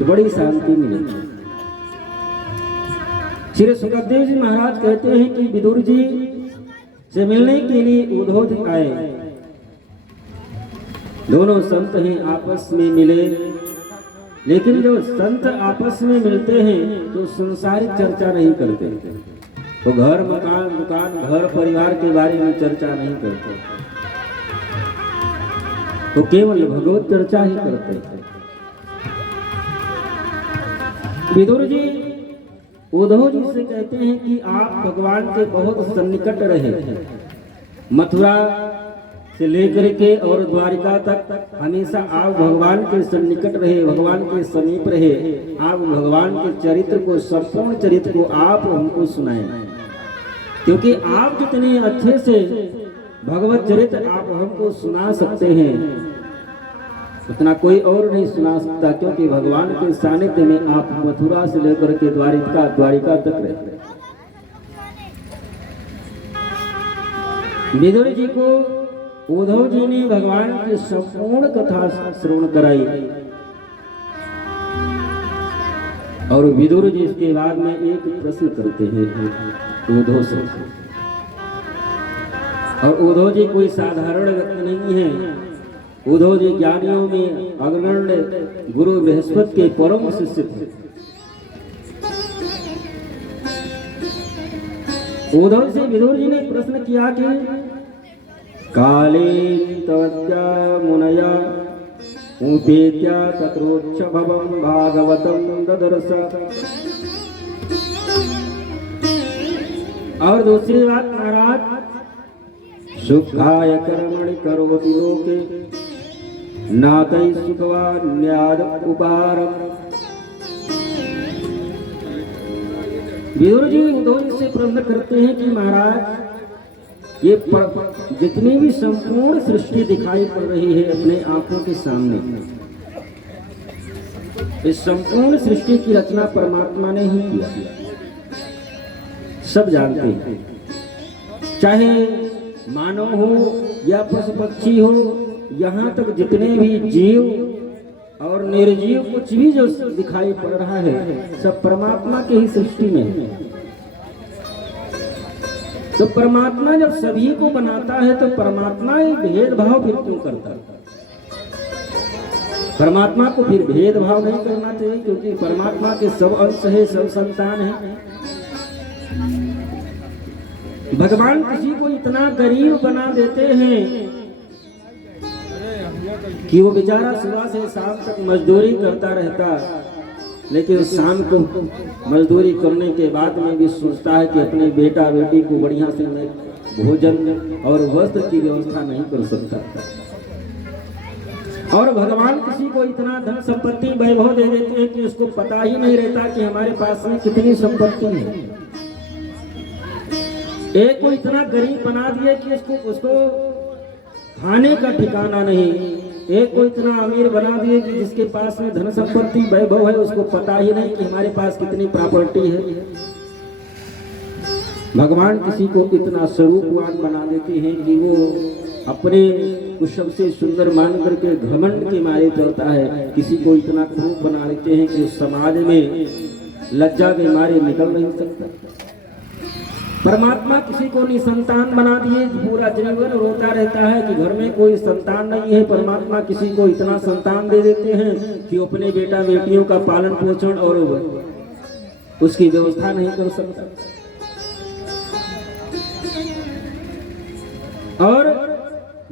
तो बड़ी शांति मिलेगी। श्री सुखदेव जी महाराज कहते हैं कि विदुर जी से मिलने के लिए उद्धव जी आए। दोनों संत हैं, आपस में मिले, लेकिन जो संत आपस में मिलते हैं तो संसारिक चर्चा नहीं करते, तो घर मकान घर परिवार के बारे में चर्चा नहीं करते, तो केवल भगवत चर्चा ही करते हैं। विदुर जी उद्धव जी से कहते हैं कि आप भगवान के बहुत सन्निकट रहे, मथुरा से लेकर के और द्वारिका तक हमेशा आप भगवान के सन्निकट रहे, भगवान के समीप रहे। आप भगवान के चरित्र को, संपूर्ण चरित्र को आप हमको सुनाएं, क्योंकि आप जितने अच्छे से भगवत चरित्र आप हमको सुना सकते हैं उतना कोई और नहीं सुना सकता, क्योंकि भगवान के सानिध्य में आप मथुरा से लेकर के द्वारिका तक रहते। विदुर जी को उद्धव जी ने भगवान की संपूर्ण कथा श्रवण कराई, और विदुर जी इसके बाद में एक प्रश्न करते हैं उद्धव से। और उद्धव जी कोई साधारण व्यक्ति नहीं है, उद्धव जी ज्ञानियों में अग्रगण्य गुरु बृहस्पति के परम शिष्य थे। उद्धव से विदुर जी ने प्रश्न किया कि काले तवत्या मुनया उपेत्या तत्रोच्च भवं भागवतं ददर्श। और दूसरी बात, महाराज सुखाय कर्मणि करोति लोके नातै सुखवान्याद उपारम। विदुर जी उद्धव जी से प्रश्न करते हैं कि महाराज ये जितनी भी संपूर्ण सृष्टि दिखाई पड़ रही है अपने आंखों के सामने, इस संपूर्ण सृष्टि की रचना परमात्मा ने ही किया, सब जानते हैं। चाहे मानव हो या पशु पक्षी हो, यहाँ तक जितने भी जीव और निर्जीव कुछ भी जो दिखाई पड़ रहा है सब परमात्मा के ही सृष्टि में है। तो परमात्मा जब सभी को बनाता है तो परमात्मा ही भेदभाव फिर क्यों करता है? परमात्मा को फिर भेदभाव नहीं करना चाहिए, क्योंकि परमात्मा के सब अंश है, सब संतान है। भगवान किसी को इतना गरीब बना देते हैं कि वो बेचारा सुबह से शाम तक मजदूरी करता रहता, लेकिन शाम को मजदूरी करने के बाद में भी सोचता है कि अपने बेटा बेटी को बढ़िया से मैं भोजन और वस्त्र की व्यवस्था नहीं कर सकता। और भगवान किसी को इतना धन संपत्ति वैभव दे देते हैं कि उसको पता ही नहीं रहता कि हमारे पास में कितनी संपत्ति है। एक को इतना गरीब बना दिया कि उसको खाने का ठिकाना नहीं, एक को इतना अमीर बना दिए कि जिसके पास में धन संपत्ति वैभव है उसको पता ही नहीं कि हमारे पास कितनी प्रॉपर्टी है। भगवान किसी को इतना स्वरूपवान बना देते हैं कि वो अपने को सबसे सुंदर मान करके घमंड के मारे चलता है। किसी को इतना क्रूर बना देते हैं कि समाज में लज्जा के मारे निकल नहीं सकता। परमात्मा किसी को निसंतान बना दिए, पूरा जीवन रोता रहता है कि घर में कोई संतान नहीं है। perमात्मा किसी को इतना संतान दे देते हैं कि अपने बेटा बेटियों का पालन पोषण और उसकी व्यवस्था नहीं कर सकता। और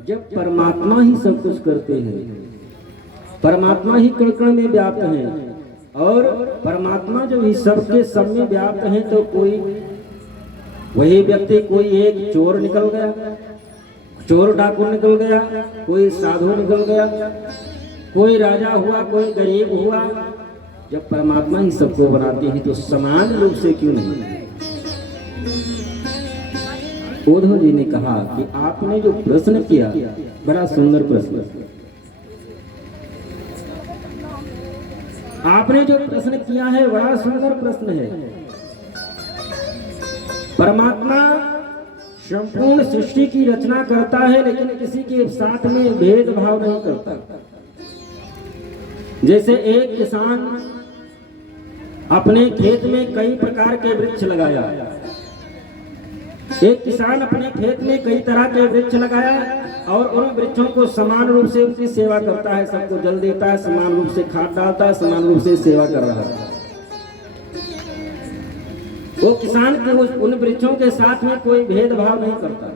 जब परमात्मा ही सब कुछ करते हैं, परमात्मा ही कण कण में व्याप्त हैं, और परमात्मा जब इस सबके सब में व्याप्त हैं, तो कोई वही व्यक्ति, कोई एक चोर निकल गया, चोर डाकू निकल गया, कोई साधु निकल गया, कोई राजा हुआ, कोई गरीब हुआ। जब परमात्मा ही सबको बनाते हैं तो समान रूप से क्यों नहीं? उद्धव जी ने कहा कि आपने जो प्रश्न किया बड़ा सुंदर प्रश्न, आपने जो प्रश्न किया है बड़ा सुंदर प्रश्न है। परमात्मा संपूर्ण सृष्टि की रचना करता है, लेकिन किसी के साथ में भेदभाव नहीं करता। जैसे एक किसान अपने खेत में कई प्रकार के वृक्ष लगाया। एक किसान अपने खेत में कई तरह के वृक्ष लगाया और उन वृक्षों को समान रूप से उसकी सेवा करता है, सबको जल देता है, समान रूप से खाद डालता है, समान रूप से सेवा कर रहा है। वो किसान के उन वृक्षों के साथ में कोई भेदभाव नहीं करता।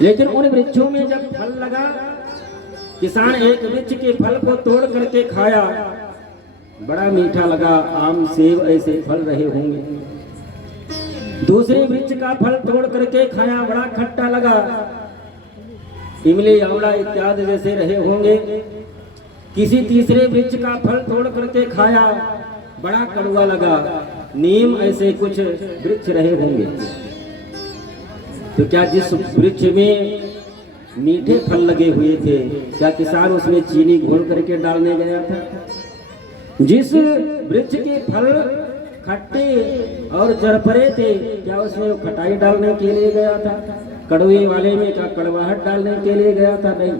लेकिन उन वृक्षों में जब फल लगा, किसान एक वृक्ष के फल को तोड़ करके खाया, बड़ा मीठा लगा, आम सेब ऐसे फल रहे होंगे। दूसरे वृक्ष का फल तोड़ करके खाया, बड़ा खट्टा लगा, इमली आंवला इत्यादि जैसे रहे होंगे। किसी तीसरे वृक्ष का फल तोड़ करके खाया, बड़ा कड़वा लगा, नीम ऐसे कुछ वृक्ष रहे होंगे। तो क्या जिस वृक्ष में मीठे फल लगे हुए थे, क्या किसान उसमें चीनी घोल करके डालने गया था? जिस वृक्ष के फल खट्टे और जरपरे थे, क्या उसमें वो खटाई डालने के लिए गया था? कड़वे वाले में क्या कड़वाहट डालने के लिए गया था? नहीं,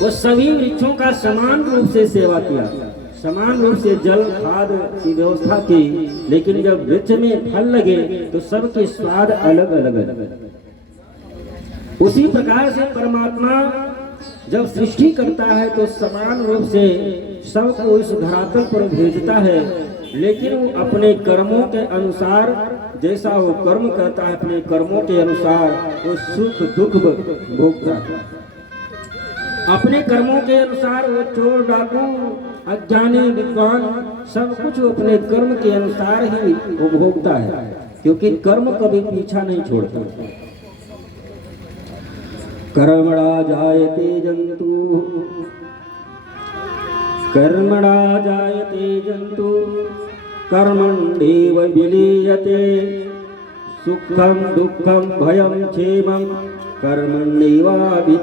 वो सभी वृक्षों का समान रूप से सेवा किया, समान रूप से जल खाद की व्यवस्था की। लेकिन जब वृक्ष में फल लगे तो सबके स्वाद अलग अलग है। उसी प्रकार से परमात्मा जब सृष्टि करता है तो समान रूप से सबको इस धरातल पर भेजता है, लेकिन वो अपने कर्मों के अनुसार जैसा वो कर्म करता है, अपने कर्मों के अनुसार वो सुख दुख भोगता है। अपने कर्मों के अनुसार वो चोर डाकू अज्ञानी विद्वान सब कुछ अपने कर्म के अनुसार ही वो भोगता है, क्योंकि कर्म कभी पीछा नहीं छोड़ता। कर्मणा जायते जंतु, कर्मणा जायते जंतु, कर्मण्येव विलीयते, सुखम दुखम भयम क्षेमम कर्मण्येवाभिपद्यते।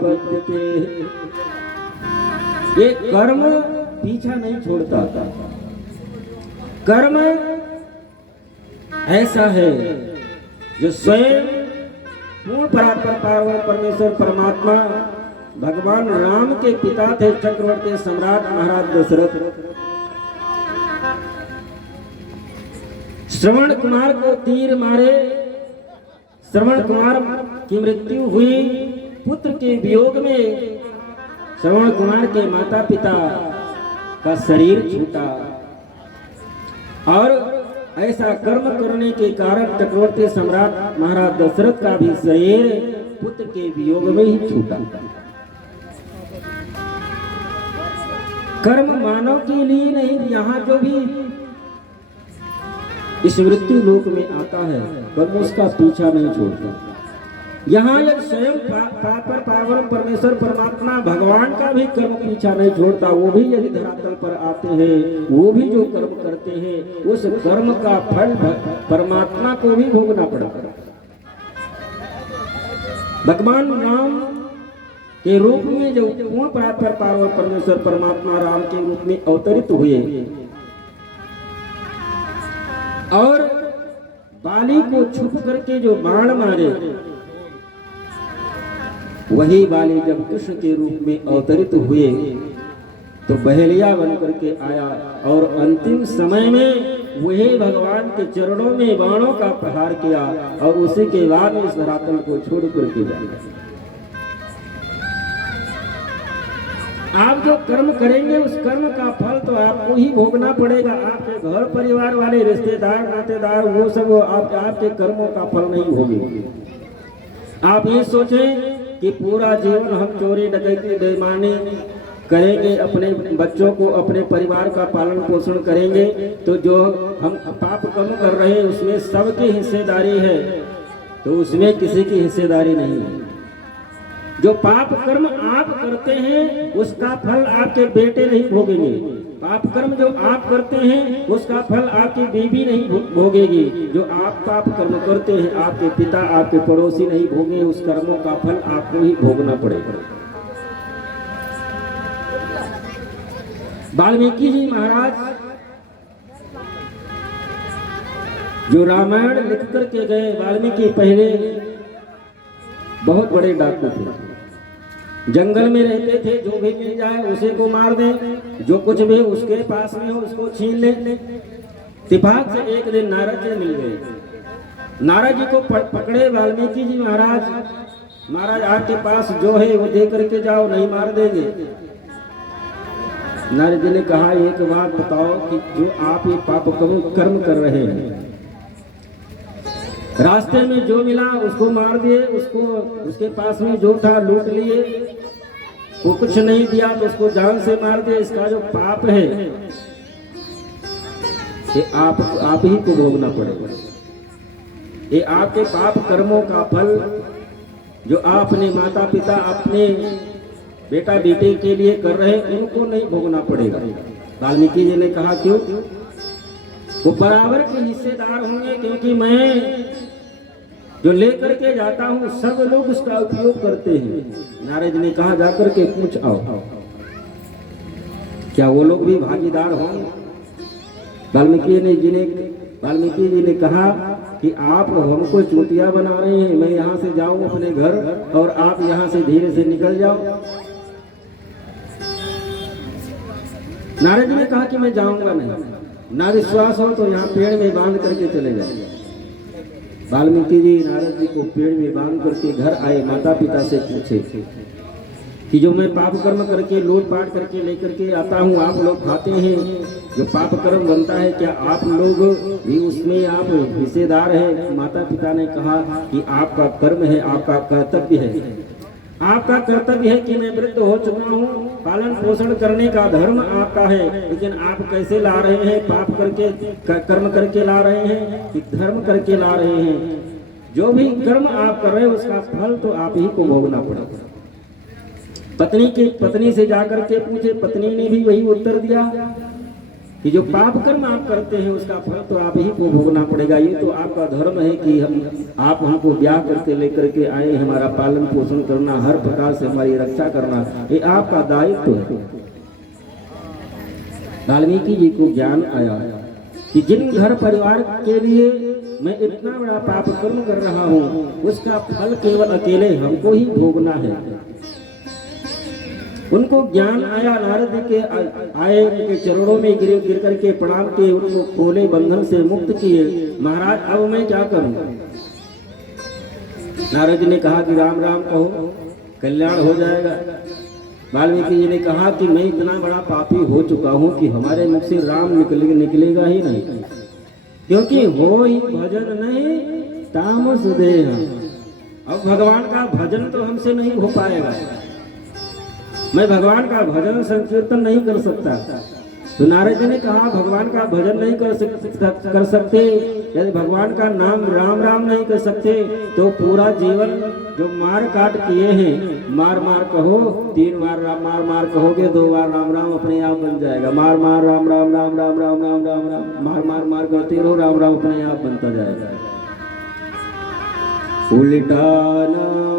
ये कर्म पीछा नहीं छोड़ता। कर्म ऐसा है जो स्वयं पूर्ण परात्पर परमेश्वर परमात्मा भगवान राम के पिता थे, चक्रवर्ती सम्राट महाराज दशरथ। श्रवण कुमार को तीर मारे, श्रवण कुमार की मृत्यु हुई, पुत्र के वियोग में श्रवण कुमार के माता पिता का शरीर छूटा, और ऐसा कर्म करने के कारण चक्रवर्ती सम्राट महाराज दशरथ का भी शरीर पुत्र के वियोग में ही छूटा। कर्म मानव के लिए नहीं, यहाँ जो भी इस मृत्यु लोक में आता है कर्म उसका पीछा नहीं छोड़ता। यहाँ एक स्वयं पावर परमेश्वर परमात्मा भगवान का भी कर्म पीछा नहीं छोड़ता। वो भी यदि धरातल पर आते हैं, वो भी जो कर्म करते हैं, उस कर्म का फल परमात्मा को भी भोगना पड़ता। भगवान राम के रूप में जो पूर्ण पावर परमेश्वर परमात्मा राम के रूप में अवतरित हुए और बाली को छुप करके जो बाण मारे, वही बाली जब कृष्ण के रूप में अवतरित हुए तो बहेलिया बन करके आया और अंतिम समय में वही भगवान के चरणों में बाणों का प्रहार किया और उसी के बाद इस धरातल को छोड़ करके जाएगा। आप जो कर्म करेंगे उस कर्म का फल तो आपको ही भोगना पड़ेगा। आपके घर परिवार वाले रिश्तेदार नातेदार वो सब आपके कर्मों का फल नहीं भोगेंगे। आप ये सोचें कि पूरा जीवन हम चोरी डकैती बेईमानी करेंगे, अपने बच्चों को अपने परिवार का पालन पोषण करेंगे, तो जो हम पाप कर्म कर रहे हैं उसमें सबकी हिस्सेदारी है, तो उसमें किसी की हिस्सेदारी नहीं है। जो पाप कर्म आप करते हैं उसका फल आपके बेटे नहीं भोगेंगे। पाप कर्म जो आप करते हैं उसका फल आपकी बीवी नहीं भोगेगी। जो आप पाप कर्म करते हैं आपके पिता आपके पड़ोसी नहीं भोगे, उस कर्मों का फल आपको ही भोगना पड़ेगा। वाल्मीकि जी महाराज जो रामायण लिख करके गए, वाल्मीकि पहले बहुत बड़े डाकू थे। जंगल में रहते थे, जो भी मिल जाए उसे को मार दे, जो कुछ भी उसके पास में हो उसको छीन ले। इत्तेफाक से एक दिन नारद जी मिल गए। नारद जी को पकड़े वाल्मीकि जी महाराज आपके पास जो है वो दे करके जाओ, नहीं मार देंगे। नारद जी ने कहा एक बात बताओ कि जो आप ये पाप कर्म कर रहे हैं, रास्ते में जो मिला उसको मार दिए, उसको उसके पास में जो था लूट लिए, वो कुछ नहीं दिया तो उसको जान से मार दिया, इसका जो पाप है ये आप ही को भोगना पड़ेगा। ये आपके पाप कर्मों का फल जो आपने माता पिता अपने बेटा बेटे के लिए कर रहे हैं उनको नहीं भोगना पड़ेगा। वाल्मीकि जी ने कहा क्यों? वो बराबर के हिस्सेदार होंगे, क्योंकि मैं जो लेकर के जाता हूं सब लोग उसका उपयोग करते हैं। नारद ने कहा जाकर के पूछ आओ, क्या वो लोग भी भागीदार होंगे? वाल्मीकि जी ने कहा कि आप हमको चूतिया बना रहे हैं, मैं यहाँ से जाऊं अपने घर और आप यहाँ से धीरे से निकल जाओ। नारद जी ने कहा कि मैं जाऊंगा नहीं, ना विश्वास हो तो यहाँ पेड़ में बांध करके चले जाए। वाल्मीकि जी नारद जी को पेड़ में बांध करके घर आए, माता पिता से पूछे कि जो मैं पाप कर्म करके लूट पाट करके लेकर के आता हूँ आप लोग खाते हैं, जो पाप कर्म बनता है क्या आप लोग भी उसमें आप हिस्सेदार हैं? माता पिता ने कहा कि आपका कर्म है, आपका कर्तव्य है, आपका कर्तव्य है कि मैं वृद्ध हो चुका हूँ, पालन पोषण करने का धर्म आपका है, लेकिन आप कैसे ला रहे हैं? पाप करके कर्म करके ला रहे हैं कि धर्म करके ला रहे हैं? जो भी कर्म आप कर रहे हैं उसका फल तो आप ही को भोगना पड़ेगा। पत्नी से जाकर के पूछे, पत्नी ने भी वही उत्तर दिया कि जो पाप कर्म आप करते हैं उसका फल तो आप ही को भोगना पड़ेगा। ये तो आपका धर्म है कि आप हमको ब्याह करके लेकर के आए, हमारा पालन पोषण करना, हर प्रकार से हमारी रक्षा करना, ये आपका दायित्व है। वाल्मीकि जी को ज्ञान आया कि जिन घर परिवार के लिए मैं इतना बड़ा पाप कर्म कर रहा हूँ उसका फल केवल अकेले हमको ही भोगना है। उनको ज्ञान आया, नारद के आए, उनके चरणों में गिर करके प्रणाम किए, उनको खोले बंधन से मुक्त किए। महाराज अब मैं क्या करूं? नारद जी ने कहा कि राम राम कहो, कल्याण हो जाएगा। वाल्मीकि जी ने कहा कि मैं इतना बड़ा पापी हो चुका हूं कि हमारे मुख से राम निकलेगा ही नहीं, क्योंकि हो ही भजन नहीं तामस देह। अब भगवान का भजन तो हमसे नहीं हो पाएगा, मैं भगवान का भजन संकीर्तन नहीं कर सकता। तो नारद जी ने कहा भगवान का भजन नहीं कर सकते, यदि भगवान का नाम राम राम नहीं कर सकते तो पूरा जीवन जो मार काट किए हैं, मार मार कहो, 3 बार मार मार कहोगे, 2 बार राम राम अपने आप बन जाएगा। मार मार राम राम राम राम राम राम राम राम मार मार मार करते रहो, राम राम अपने आप बनता जाएगा। उल्टा नाम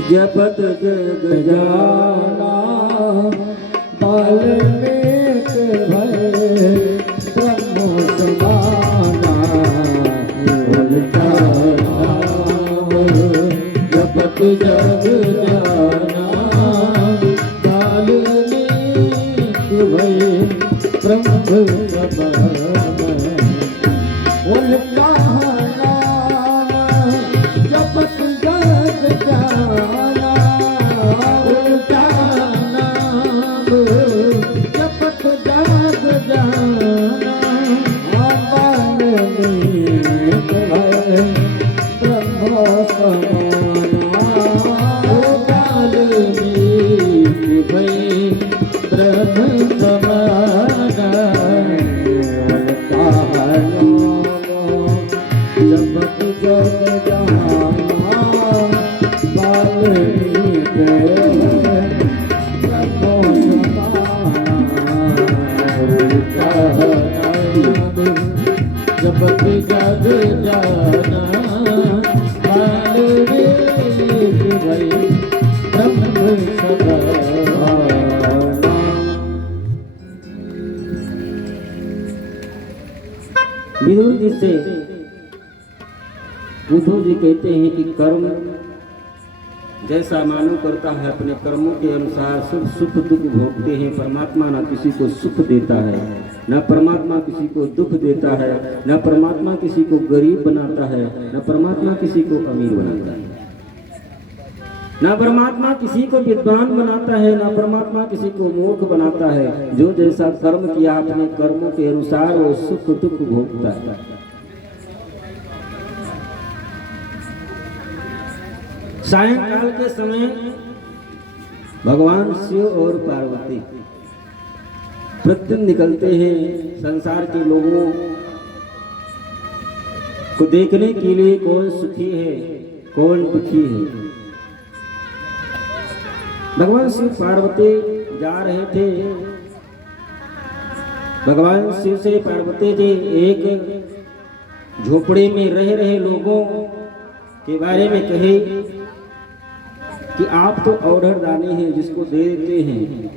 जपत जग जाना, बाल्मीक भय ब्रह्म समाना। उल्टा नाम जपत जग जाना, बाल्मीक भय ब्रह्म समाना। उल्टा नाम जपत जग जाना, उल्टा नाम जपत जग जाना। बाल्मीक भय ब्रह्म समाना, बाल्मीक भय ब्रह्म समाना। उल्टा नाम जपत जग जाना, बाल्मीक जपत जग जाना, बाल्मीक भय ब्रह्म समाना। विदुर जी से उद्धव जी कहते हैं कि कर्म जैसा मानव करता है अपने कर्मों के अनुसार सुख दुख भोगते हैं। परमात्मा ना किसी को सुख देता है, न परमात्मा किसी को दुख देता है, न परमात्मा किसी को गरीब बनाता है, न परमात्मा किसी को अमीर बनाता है, न परमात्मा किसी को विद्वान बनाता है, न परमात्मा किसी को मूर्ख बनाता है। जो जैसा कर्म किया अपने कर्मों के अनुसार वो सुख दुख भोगता है। सायंकाल के समय भगवान शिव और पार्वती प्रतिदिन निकलते हैं संसार के लोगों को देखने के लिए, कौन सुखी है कौन दुखी है। भगवान शिव पार्वती जा रहे थे। भगवान शिव से पार्वती जी एक झोपड़े में रह रहे लोगों के बारे में कहे कि आप तो औढ़र दानी हैं, जिसको दे देते हैं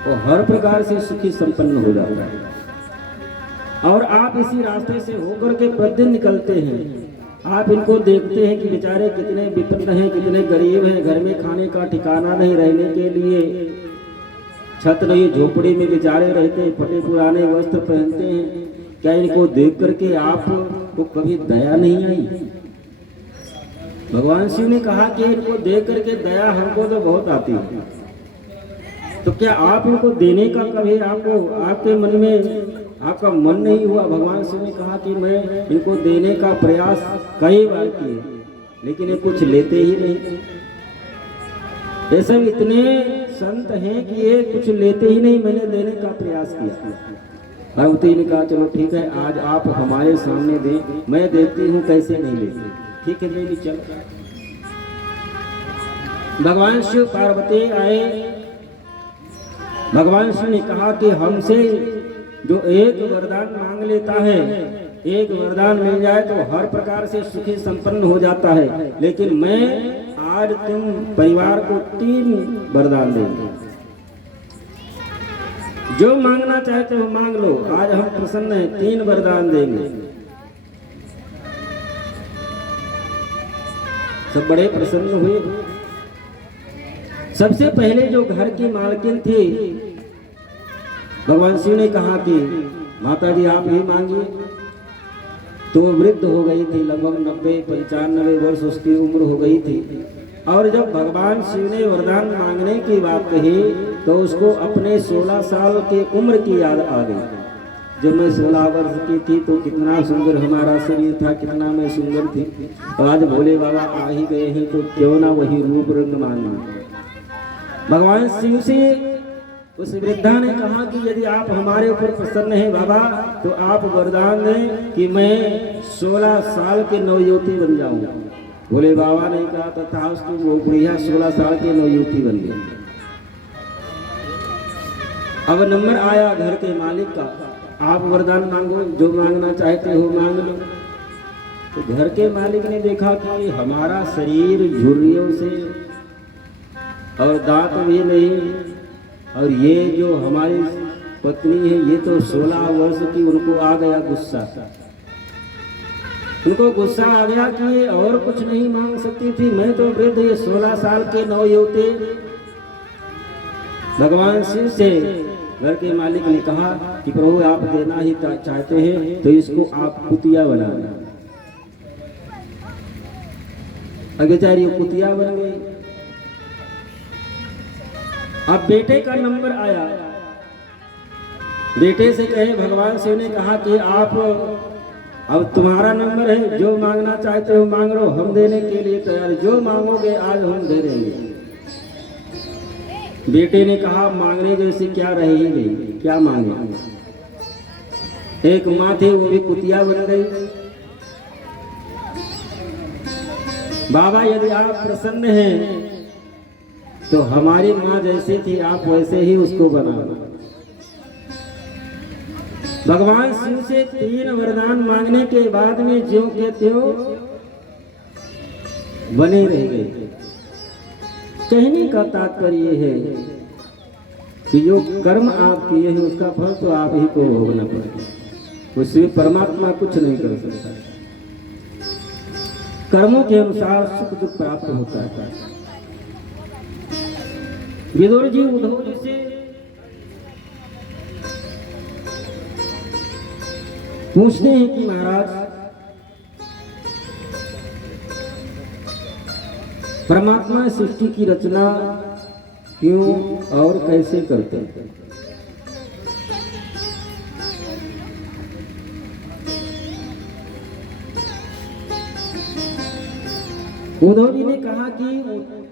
वो हर प्रकार से सुखी संपन्न हो जाता है। और आप इसी रास्ते से होकर के प्रतिदिन निकलते हैं। आप इनको देखते हैं कि बेचारे कितने विपन्न हैं, कितने गरीब हैं, घर में खाने का ठिकाना नहीं, रहने के लिए छत नहीं, झोपड़ी में बेचारे रहते हैं, फटे पुराने वस्त्र पहनते हैं। क्या इनको देख करके आपको कभी दया नहीं आई? भगवान शिव ने कहा कि इनको देख करके दया हमको तो बहुत आती है, तो क्या आप इनको देने का कभी आपको आपके मन में आपका मन नहीं हुआ? भगवान शिव ने कहा कि मैं इनको देने का प्रयास कई बार किए, लेकिन ये कुछ लेते ही नहीं। ये सब इतने संत हैं कि ये कुछ लेते ही नहीं, मैंने देने का प्रयास किया। पार्वती ने कहा चलो ठीक है, आज आप हमारे सामने दें, मैं देती हूँ, कैसे नहीं लेती। ठीक है देवी चल। भगवान शिव पार्वती आए। भगवान शिव ने कहा कि हमसे जो एक वरदान मांग लेता है, एक वरदान मिल जाए तो हर प्रकार से सुखी संपन्न हो जाता है। लेकिन मैं आज तुम परिवार को 3 वरदान देंगे, जो मांगना चाहते हो मांग लो, आज हम प्रसन्न हैं, 3 वरदान देंगे। सब बड़े प्रसन्न हुए। सबसे पहले जो घर की मालकिन थी, भगवान शिव ने कहा कि माता जी आप ही मांगिए। तो वृद्ध हो गई थी, लगभग 90-95 वर्ष उसकी उम्र हो गई थी। और जब भगवान शिव ने वरदान मांगने की बात कही तो उसको अपने 16 साल की उम्र की याद आ गई। जब मैं 16 वर्ष की थी तो कितना सुंदर हमारा शरीर था, कितना मैं सुंदर थी। और आज भोले बाबा आ ही गए हैं तो क्यों ना वही रूप रंग मांगे। भगवान शिव से उस वृद्धा ने कहा कि यदि आप हमारे ऊपर प्रसन्न हैं बाबा, तो आप वरदान दें कि मैं 16 साल के नवयुवती बन जाऊंगा। भोले बाबा ने कहा तथास्तु। वो बुढ़िया 16 साल की नवयुवती बन गई। अब नंबर आया घर के मालिक का, आप वरदान मांगो, जो मांगना चाहते हो मांग लो। तो घर के मालिक ने देखा कि हमारा शरीर झुर्रियों से और दांत भी नहीं, और ये जो हमारी पत्नी है ये तो 16 वर्ष की। उनको आ गया गुस्सा, उनको गुस्सा आ गया कि ये और कुछ नहीं मांग सकती थी, मैं तो वृद्ध, ये 16 साल के नवयुवती। भगवान शिव से घर के मालिक ने कहा कि प्रभु आप देना ही चाहते हैं तो इसको आप कुतिया बनाना। बेचारी कुतिया बन गई। अब बेटे का नंबर आया। बेटे से कहे, भगवान शिव ने कहा कि आप अब तुम्हारा नंबर है, जो मांगना चाहते हो मांग लो, हम देने के लिए तैयार, जो मांगोगे आज हम दे देंगे। बेटे ने कहा मांगने जैसे क्या रह ही गई, क्या मांगे। एक माँ थी वो भी कुतिया बन गई। बाबा यदि आप प्रसन्न हैं तो हमारी माँ जैसी थी आप वैसे ही उसको बनाना। भगवान शिव से 3 वरदान मांगने के बाद में ज्यों के त्यों बने रह गए। कहने का तात्पर्य है कि जो कर्म आप किए हैं उसका फल तो आप ही को भोगना पड़ेगा, उससे परमात्मा कुछ नहीं कर सकता। कर्मों के अनुसार सुख दुख प्राप्त होता है। विदुर जी उद्धव जी से पूछते हैं कि महाराज, परमात्मा सृष्टि की रचना क्यों और कैसे करते हैं? उद्धव जी ने कहा कि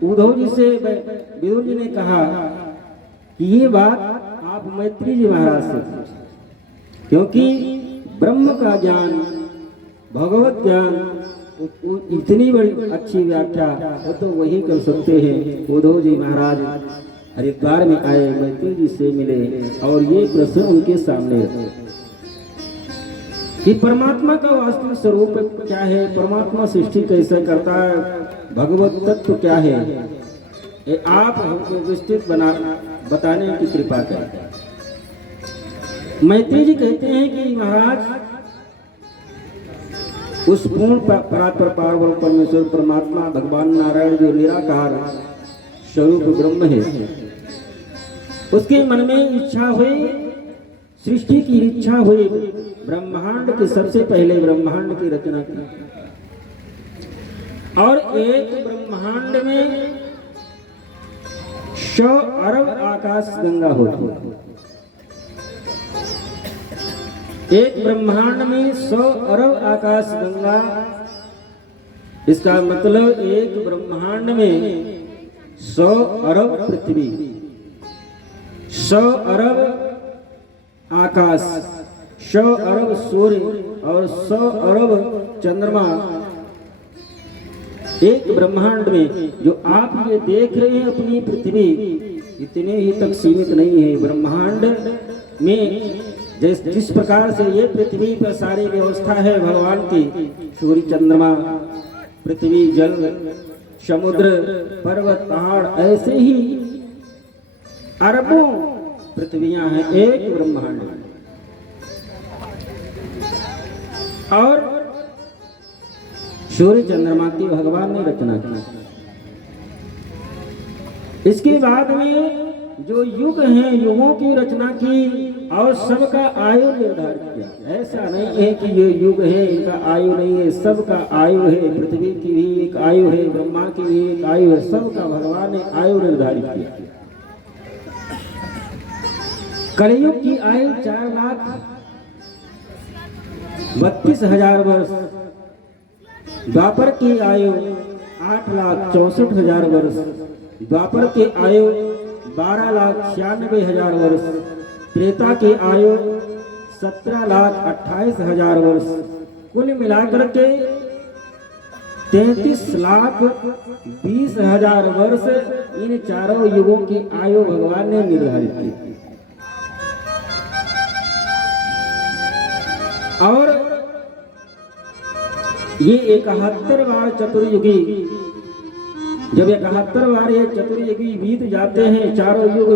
उद्धव जी से विदुर जी ने कहा कि ये बात आप मैत्री जी महाराज से पूछें, क्योंकि ब्रह्म का ज्ञान, भगवत ज्ञान, इतनी बड़ी अच्छी व्याख्या वो तो वही कर सकते हैं। उद्धव जी महाराज हरिद्वार में आए, मैत्री जी से मिले और ये प्रश्न उनके सामने रखे कि परमात्मा का वास्तविक स्वरूप क्या है, परमात्मा सृष्टि कैसे करता है, भगवत तत्व क्या है, ये आप हमको विस्तृत बताने की कृपा करें। मैत्री जी कहते हैं कि महाराज, उस पूर्ण परात्पर पार्वण परमेश्वर परमात्मा भगवान नारायण जो निराकार स्वरूप ब्रह्म है, उसके मन में इच्छा हुई, सृष्टि की इच्छा हुई, ब्रह्मांड के सबसे पहले ब्रह्मांड की रचना की। और एक ब्रह्मांड में 100 अरब आकाश गंगा होती है। एक ब्रह्मांड में 100 अरब आकाश गंगा, इसका मतलब एक ब्रह्मांड में 100 अरब पृथ्वी, 100 अरब आकाश, 100 अरब सूर्य और 100 अरब चंद्रमा एक ब्रह्मांड में। जो आप ये देख रहे हैं अपनी पृथ्वी, इतने ही तक सीमित नहीं है। ब्रह्मांड में जिस प्रकार से ये पृथ्वी पर सारी व्यवस्था है भगवान की, सूर्य, चंद्रमा, पृथ्वी, जल, समुद्र, पर्वत, पहाड़, ऐसे ही अरबों पृथ्वियां हैं एक ब्रह्मांड में। और सूर्य चंद्रमा की भगवान ने रचना की। इसके बाद में जो युग हैं, युगों की रचना की और सबका आयु निर्धारित किया। ऐसा नहीं है कि ये युग है इनका आयु नहीं है, सबका आयु है। पृथ्वी की भी एक आयु है, ब्रह्मा की भी एक आयु है, सबका भगवान ने आयु निर्धारित किया। कलयुग की आयु 4,32,000 वर्ष, द्वापर की आयु 8,64,000 वर्ष, द्वापर की आयु 12,96,000 वर्ष, त्रेता की आयु 17,28,000 वर्ष, कुल मिलाकर के 33,20,000 वर्ष इन चारों युगों की आयु भगवान ने निर्धारित की। और ये 71 बार चतुर्युगी, जब 71 बार ये चतुर्युगी बीत जाते हैं, चारों युग,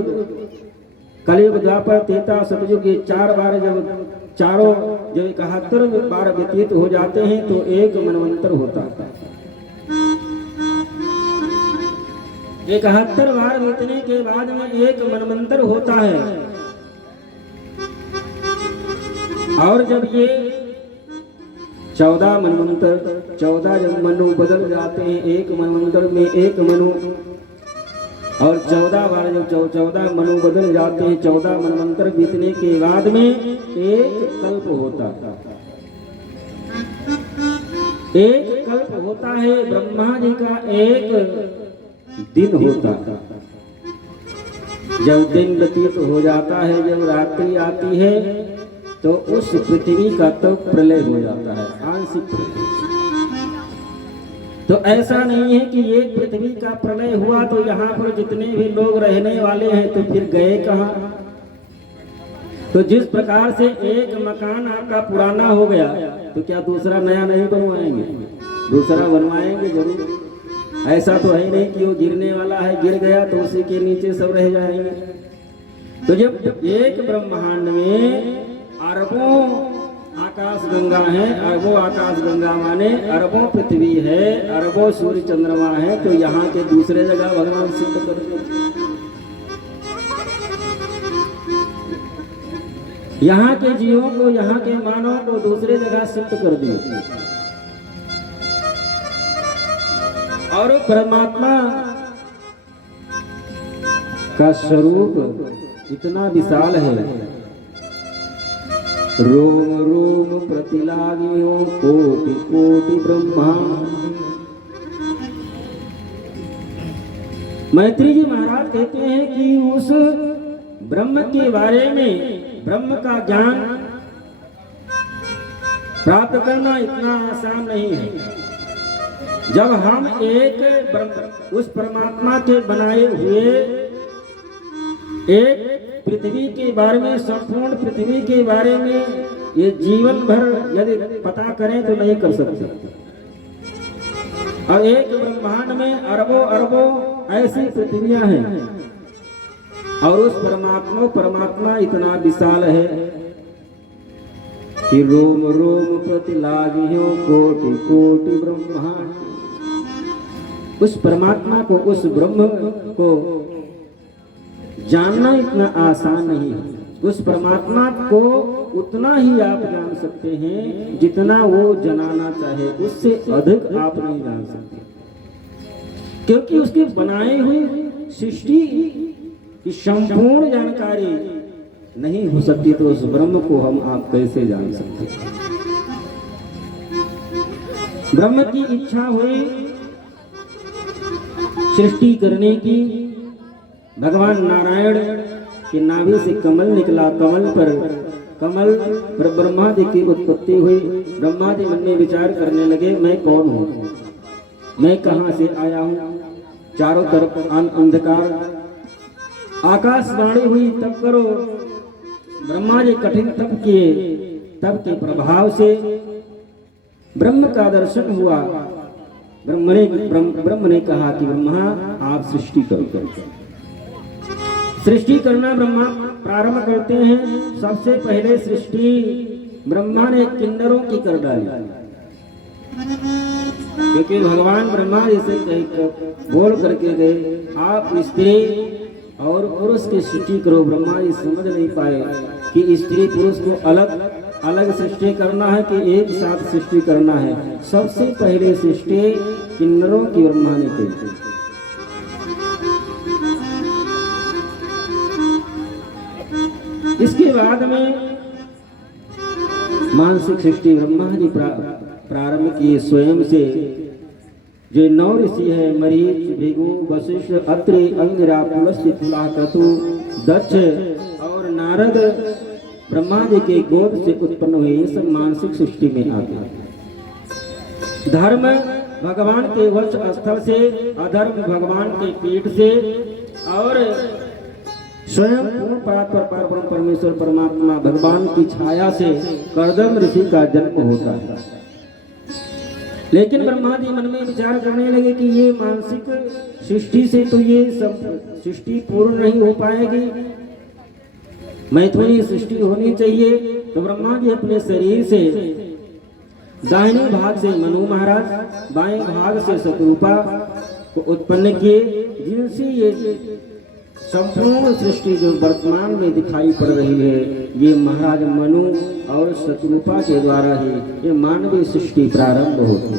कलयुग, द्वापर, त्रेता, सतयुग, ये 4 बार जब 71 बार व्यतीत हो जाते हैं तो एक मनवंतर होता है। 71 बार बीतने के बाद में एक मनवंतर होता है। और जब ये 14 मनवंतर, 14 जब मनु बदल जाते हैं, एक मनवंतर में एक मनु, और 14 बार जब 14 मनु बदल जाते हैं, 14 मनवंतर बीतने के बाद में एक कल्प होता है। एक कल्प होता है, ब्रह्मा जी का एक दिन होता है। जब दिन व्यतीत हो जाता है, जब रात्रि आती है, तो उस पृथ्वी का तो प्रलय हो जाता है, आंशिक प्रलय। तो ऐसा नहीं है कि एक पृथ्वी का प्रलय हुआ तो यहाँ पर जितने भी लोग रहने वाले हैं तो फिर गए कहाँ। तो जिस प्रकार से एक मकान आपका पुराना हो गया तो क्या दूसरा नया नहीं बनवाएंगे? दूसरा बनवाएंगे जरूर। ऐसा तो है नहीं कि वो गिरने वाला है, गिर गया तो उसी के नीचे सब रह जाएंगे। तो जब एक ब्रह्मांड में अरबों आकाश गंगा है, अरबों आकाश गंगा माने अरबों पृथ्वी है, अरबों सूर्य चंद्रमा है, तो यहाँ के दूसरे जगह भगवान सिद्ध कर यहाँ के जीवों को, यहाँ के मानव को दूसरे जगह शिफ्ट कर दिए। और परमात्मा का स्वरूप इतना विशाल है, रोम रोम प्रतिलागियो कोटि कोटि ब्रह्मांड। मैत्री जी महाराज कहते हैं कि उस ब्रह्म के बारे में, ब्रह्म का ज्ञान प्राप्त करना इतना आसान नहीं है। जब हम उस परमात्मा के बनाए हुए एक पृथ्वी के बारे में, संपूर्ण पृथ्वी के बारे में ये जीवन भर यदि पता करें तो नहीं कर सकते। और एक ब्रह्मांड में अरबों अरबों ऐसी पृथ्वियां हैं, और उस परमात्मा इतना विशाल है कि रोम रोम प्रति लागियो कोटि कोटि ब्रह्मांड। उस परमात्मा को, उस ब्रह्म को जानना इतना आसान नहीं है। उस परमात्मा को उतना ही आप जान सकते हैं जितना वो जनाना चाहे, उससे अधिक आप नहीं जान सकते, क्योंकि उसके बनाए हुई सृष्टि की संपूर्ण जानकारी नहीं हो सकती। तो उस ब्रह्म को आप कैसे जान सकते? ब्रह्म की इच्छा हुई सृष्टि करने की। भगवान नारायण के नाभि से कमल निकला, कमल पर ब्रह्मा जी की उत्पत्ति हुई। ब्रह्मा जी मन में विचार करने लगे, मैं कौन हूँ, मैं कहाँ से आया हूँ। चारों तरफ अंधकार, आकाशवाणी हुई, तप करो। ब्रह्मा जी कठिन तप किए, तप के प्रभाव से ब्रह्म का दर्शन हुआ। ब्रह्म ने कहा कि ब्रह्मा आप सृष्टि करो। सृष्टि करना ब्रह्मा प्रारंभ करते हैं। सबसे पहले सृष्टि ब्रह्मा ने किन्नरों की कर डाली, क्योंकि भगवान ब्रह्मा जैसे बोल करके गए आप स्त्री और पुरुष की सृष्टि करो। ब्रह्मा जी समझ नहीं पाए कि स्त्री पुरुष को अलग अलग सृष्टि करना है कि एक साथ सृष्टि करना है। सबसे पहले सृष्टि किन्नरों की ब्रह्मा ने की। इसके बाद में मानसिक सृष्टि ब्रह्मा जी प्रारंभ किए स्वयं से। जो 9 ऋषि है, मरीच, भृगु, वशिष्ठ, अत्रि, अंगिरा, पुलस्त्य, तुलाक्रतु, दक्ष और नारद ब्रह्मा जी के गोद से उत्पन्न हुए। ये सब मानसिक सृष्टि में आते हैं। धर्म भगवान के वक्ष स्थल से, अधर्म भगवान के पीठ से, और स्वयं पूर्ण परात्पर परमेश्वर परमात्मा भगवान की छाया से कर्दम ऋषि का जन्म होता है। लेकिन ब्रह्मा जी मन में विचार करने लगे कि ये मानसिक सृष्टि से तो ये सब सृष्टि पूर्ण नहीं हो पाएगी, मैथुनी सृष्टि होनी चाहिए। तो ब्रह्मा जी अपने शरीर से दाहिने भाग से मनु महाराज, बाएं भाग से शतरूपा को उत्पन्न किए, जिनसे ये संपूर्ण सृष्टि जो वर्तमान में दिखाई पड़ रही है, ये महाराज मनु और शतरूपा के द्वारा ही ये मानवीय सृष्टि प्रारंभ होती है।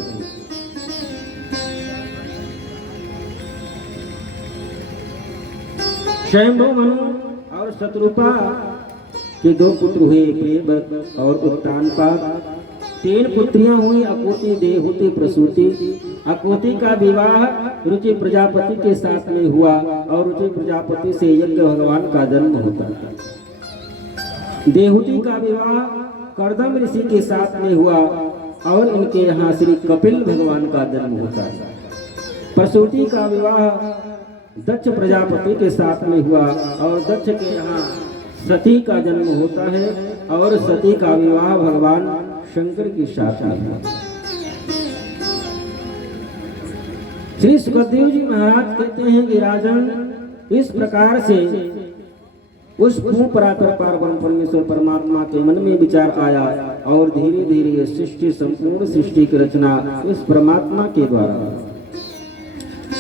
स्वयंभू मनु और शतरूपा के 2 पुत्र हुए, प्रियव्रत और उत्तानपाद। 3 पुत्रियां हुई, अकोति, देवहूति, प्रसूति। अकोति का विवाह रुचि प्रजापति के साथ में हुआ, और रुचि प्रजापति से यज्ञ भगवान का जन्म होता है। देवहूति का विवाह कर्दम ऋषि के साथ में हुआ, और इनके यहाँ श्री कपिल भगवान का जन्म होता है। प्रसूति का विवाह दक्ष प्रजापति के साथ में हुआ, और दक्ष के यहाँ सती का जन्म होता है, और सती का विवाह भगवान शंकर की साथ में हुआ। श्री सुखदेव जी महाराज कहते हैं कि राजन, इस प्रकार से उस पूर्ण परात्पर परमेश्वर परमात्मा के मन में विचार आया, और धीरे धीरे ये सृष्टि, संपूर्ण सृष्टि की रचना इस परमात्मा के द्वारा।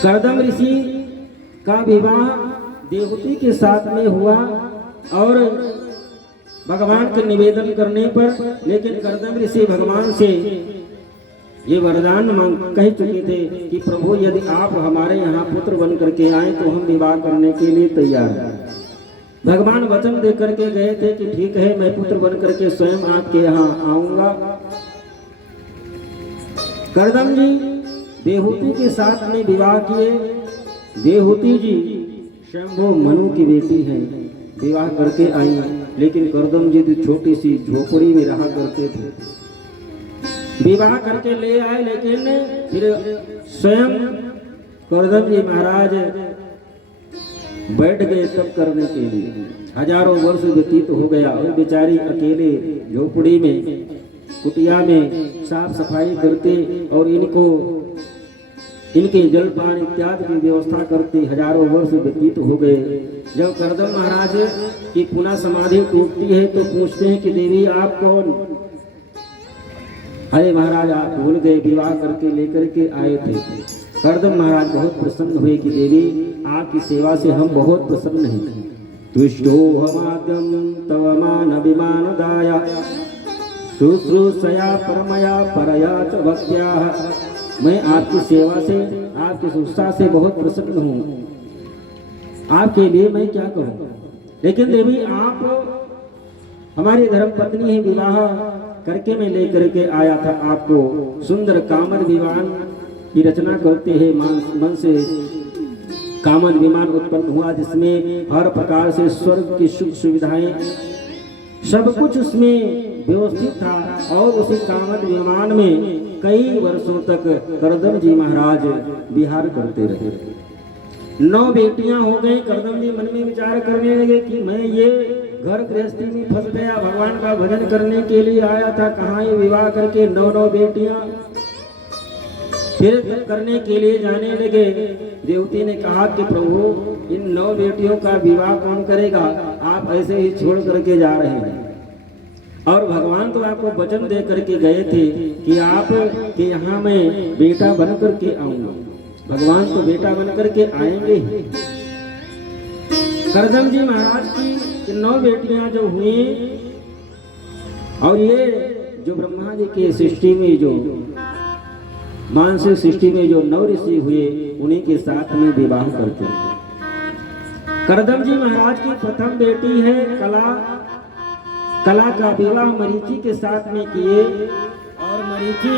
कर्दम ऋषि का विवाह देवहूति के साथ में हुआ, और भगवान के निवेदन करने पर, लेकिन कर्दम ऋषि भगवान से ये वरदान मांग कह चुके थे कि प्रभु यदि आप हमारे यहाँ पुत्र बन करके आए तो हम विवाह करने के लिए तैयार हैं। भगवान वचन दे करके गए थे कि ठीक है, मैं पुत्र बन करके स्वयं आपके यहाँ आऊंगा। कर्दम जी देहूति के साथ में विवाह किए। देहूति जी शंभु मनु की बेटी हैं, विवाह करके आई, लेकिन कर्दम जी छोटी सी झोपड़ी में रहा करते थे। विवाह करके ले आए, लेकिन फिर स्वयं कर्दम जी महाराज बैठ गए तब करने के लिए। हजारों वर्ष व्यतीत हो गया और बेचारी अकेले झोपड़ी में कुटिया में साफ सफाई करते और इनके जलपान इत्यादि की व्यवस्था करते। हजारों वर्ष व्यतीत हो गए। जब कर्दम महाराज की पुनः समाधि टूटती है तो पूछते हैं कि देवी आप कौन? अरे महाराज आप भूल गए, विवाह करके लेकर के आए थे। कर्दम महाराज बहुत प्रसन्न हुए कि देवी आपकी सेवा से हम बहुत प्रसन्न हैं। तुष्टो हमाद्यम तव मान अभिमानदाया शुश्रूषया परमया परया च भक्त्या। मैं आपकी सेवा से, आपकी शुश्रूषा से बहुत प्रसन्न हूँ। आपके लिए मैं क्या करूँ? लेकिन देवी आप हमारी धर्म पत्नी है, विवाह करके मैं लेकर के आया था आपको। सुंदर कामद विमान की रचना करते हैं। मन से कामद विमान उत्पन्न हुआ जिसमें हर प्रकार से स्वर्ग की सुख सुविधाएं सब कुछ उसमें व्यवस्थित था। और उसी कामद विमान में कई वर्षों तक कर्दम जी महाराज विहार करते रहे। 9 बेटियां हो गई। कर्दम जी मन में विचार करने लगे कि मैं ये घर गृहस्थी में फंस गया, भगवान का भजन करने के लिए आया था, कहाँ ये विवाह करके 9 बेटियां। फिर करने के लिए जाने लगे। देवती ने कहा कि प्रभु इन 9 बेटियों का विवाह कौन करेगा? आप ऐसे ही छोड़ करके जा रहे हैं। और भगवान तो आपको वचन दे करके गए थे कि आप के यहाँ मैं बेटा बन करके आऊंगा। भगवान तो बेटा बन करके आएंगे। कर्दम जी महाराज की 9 बेटियां जो हुई, और ये जो ब्रह्मा जी के सृष्टि में जो मानसिक सृष्टि में जो 9 ऋषि हुए, उन्हीं के साथ में विवाह करते हैं। कर्दम जी महाराज की प्रथम बेटी है कला का विवाह मरीचि के साथ में किए। और मरीचि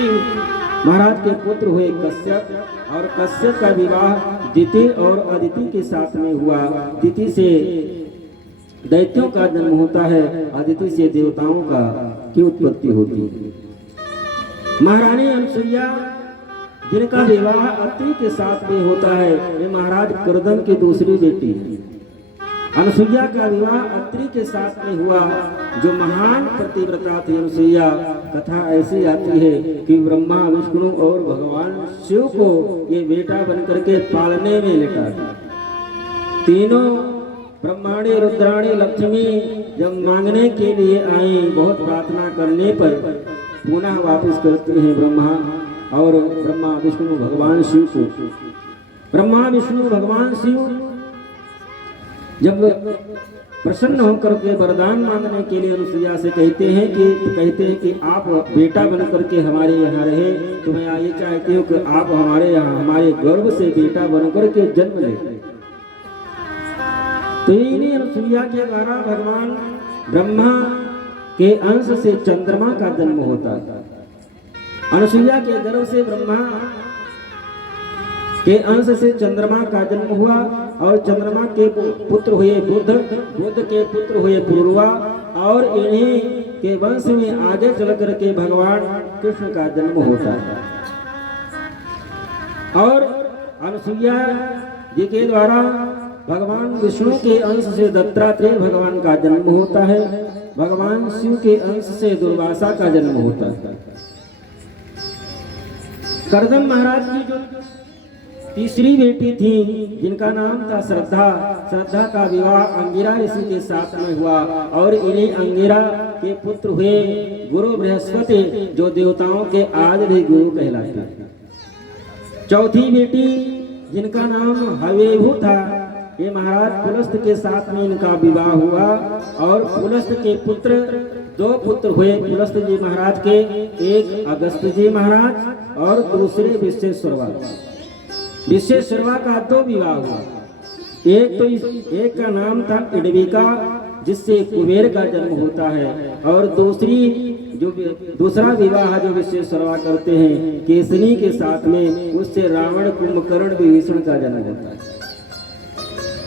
महाराज के पुत्र हुए कश्यप, और कश्यप का विवाह दिति और अदिति के साथ में हुआ। दिति से दैत्यों का जन्म होता है, अदिति से देवताओं का की उत्पत्ति होती है। महारानी अनसुईया जिनका विवाह अत्रि के साथ में होता है, ये महाराज कर्दम की दूसरी बेटी है। अनसुईया का विवाह अत्रि के साथ में हुआ, जो महान पतिव्रता थी अनसुईया। कथा ऐसी आती है कि ब्रह्मा विष्णु और भगवान शिव को ये बेटा बनकर के पालने में लेटा था। तीनों ब्रह्माणी रुद्राणी लक्ष्मी जब मांगने के लिए आई, बहुत प्रार्थना करने पर पुनः वापस करते हैं ब्रह्मा विष्णु भगवान शिव को। ब्रह्मा विष्णु भगवान शिव जब प्रसन्न होकर के वरदान मांगने के लिए अनुसुईया से कहते हैं कि आप बेटा बन करके हमारे यहाँ रहे, तो मैं ये चाहती हूँ कि आप हमारे यहाँ हमारे गर्भ से बेटा बन करके जन्म ले। तो इन्हीं अनुसुईया के द्वारा भगवान ब्रह्मा के अंश से चंद्रमा का जन्म होता है। अनुसुईया के गर्भ से ब्रह्मा के अंश से चंद्रमा का जन्म हुआ, और चंद्रमा के पुत्र हुए बुध, बुध के पुत्र हुए पूर्वा, और इन्हीं के वंश में आगे चल करके भगवान कृष्ण का जन्म होता है। और अनुसुईया जी के द्वारा भगवान विष्णु के अंश से दत्तात्रेय भगवान का जन्म होता है। भगवान शिव के अंश से दुर्वासा का जन्म होता है। कर्दम महाराज की जो तीसरी बेटी थी, जिनका नाम था श्रद्धा का विवाह अंगिरा ऋषि के साथ में हुआ, और इन्हीं अंगिरा के पुत्र हुए गुरु बृहस्पति, जो देवताओं के आज भी गुरु कहलाते हैं। चौथी बेटी जिनका नाम हवेभु था, ये महाराज पुलस्त के साथ में इनका विवाह हुआ और पुलस्त के पुत्र 2 पुत्र हुए पुलस्त जी महाराज के, एक अगस्त जी महाराज और दूसरे विश्वेश्वरवा। विश्वेश्वरवा का 2 विवाह हुआ। एक का नाम था इडविका जिससे कुबेर का जन्म होता है, और दूसरा विवाह जो विश्वेश्वरवा करते हैं केसनी के साथ में, उससे रावण कुंभकर्ण विभीषण का जन्म होता है।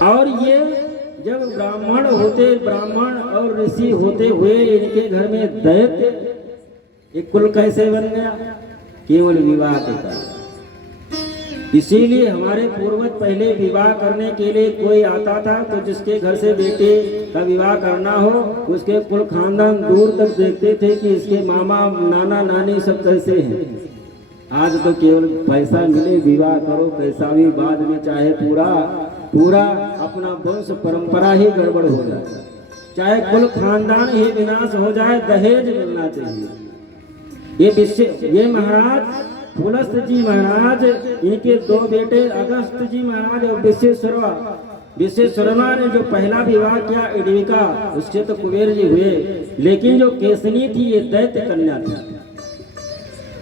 और ये जब ब्राह्मण और ऋषि होते हुए इनके घर में दैत्य, एक कुल कैसे बन गया? केवल विवाह के कारण। इसीलिए हमारे पूर्वज पहले विवाह करने के लिए कोई आता था तो जिसके घर से बेटे का विवाह करना हो उसके कुल खानदान दूर तक देखते थे कि इसके मामा नाना नानी सब कैसे हैं। आज तो केवल पैसा मिले विवाह करो, कैसा भी बाद में चाहे पूरा अपना वंश परंपरा ही गड़बड़ हो जाए, चाहे कुल खानदान ही विनाश हो जाए, दहेज मिलना चाहिए। ये महाराज पुलस्त जी महाराज, इनके 2 बेटे अगस्त जी महाराज और विश्वेश्वरवा ने जो पहला विवाह किया इडविका, उससे तो कुबेर जी हुए, लेकिन जो केसनी थी ये दैत्य कन्या थी।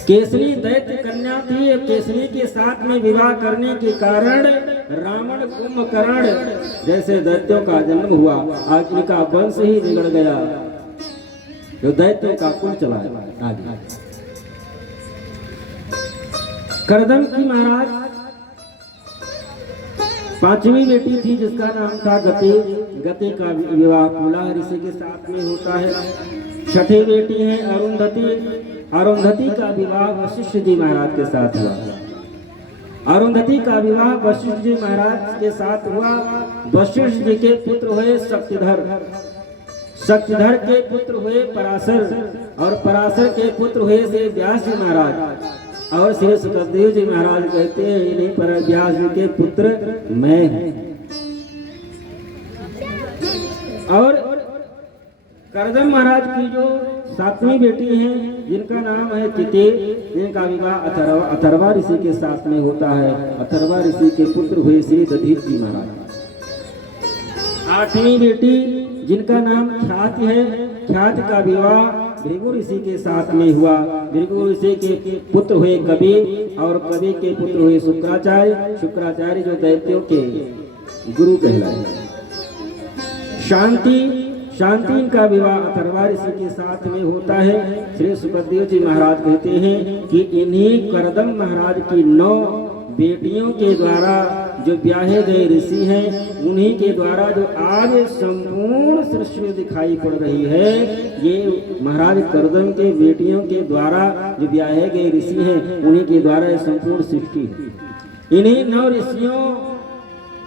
केसनी दैत्य कन्या थी। केसनी के साथ में विवाह करने के कारण रावण कुंभकर्ण जैसे दैत्यों का जन्म हुआ। आज इनका वंश ही बिगड़ गया, जो दैत्यों का कुल चला है। करदम की महाराज 5वीं बेटी थी जिसका नाम था गति। गति का विवाह पुलाह ऋषि के साथ में होता है। 6ठी बेटी है अरुंधति। अरुंधति का विवाह वशिष्ठ जी महाराज के साथ हुआ। अरुंधति का विवाह वशिष्ठ जी महाराज के साथ हुआ। वशिष्ठ जी के पुत्र हुए शक्तिधर। शक्तिधर के पुत्र हुए पराशर, और पराशर के पुत्र हुए से व्यास जी महाराज। और श्री सुखदेव जी महाराज कहते हैं इन्हीं पर व्यास जी के पुत्र मैं हूं। और करदम महाराज की जो 7वीं बेटी है जिनका नाम है तिते, जिनका विवाह अथर्वा ऋषि के साथ में होता है। अथर्वा ऋषि के पुत्र हुए श्री दधीर जी महाराज। 8वीं बेटी जिनका नाम ख्याति है। ख्याति का विवाह भृगु ऋषि के साथ में हुआ। भृगु ऋषि के पुत्र हुए कवि, और कवि के पुत्र हुए शुक्राचार्य। शुक्राचार्य जो दैत्यों के गुरु कहलाए। शांति का विवाह अथर्वा ऋषि के साथ में होता है। श्री सुखदेव जी महाराज कहते हैं कि इन्हीं करदम महाराज की 9 बेटियों के द्वारा जो ब्याहे गए ऋषि हैं, उन्हीं के द्वारा जो आज संपूर्ण सृष्टि में दिखाई पड़ रही है, ये महाराज करदम के बेटियों के द्वारा जो ब्याहे गए ऋषि हैं, उन्हीं के द्वारा ये संपूर्ण सृष्टि है। इन्हीं 9 ऋषियों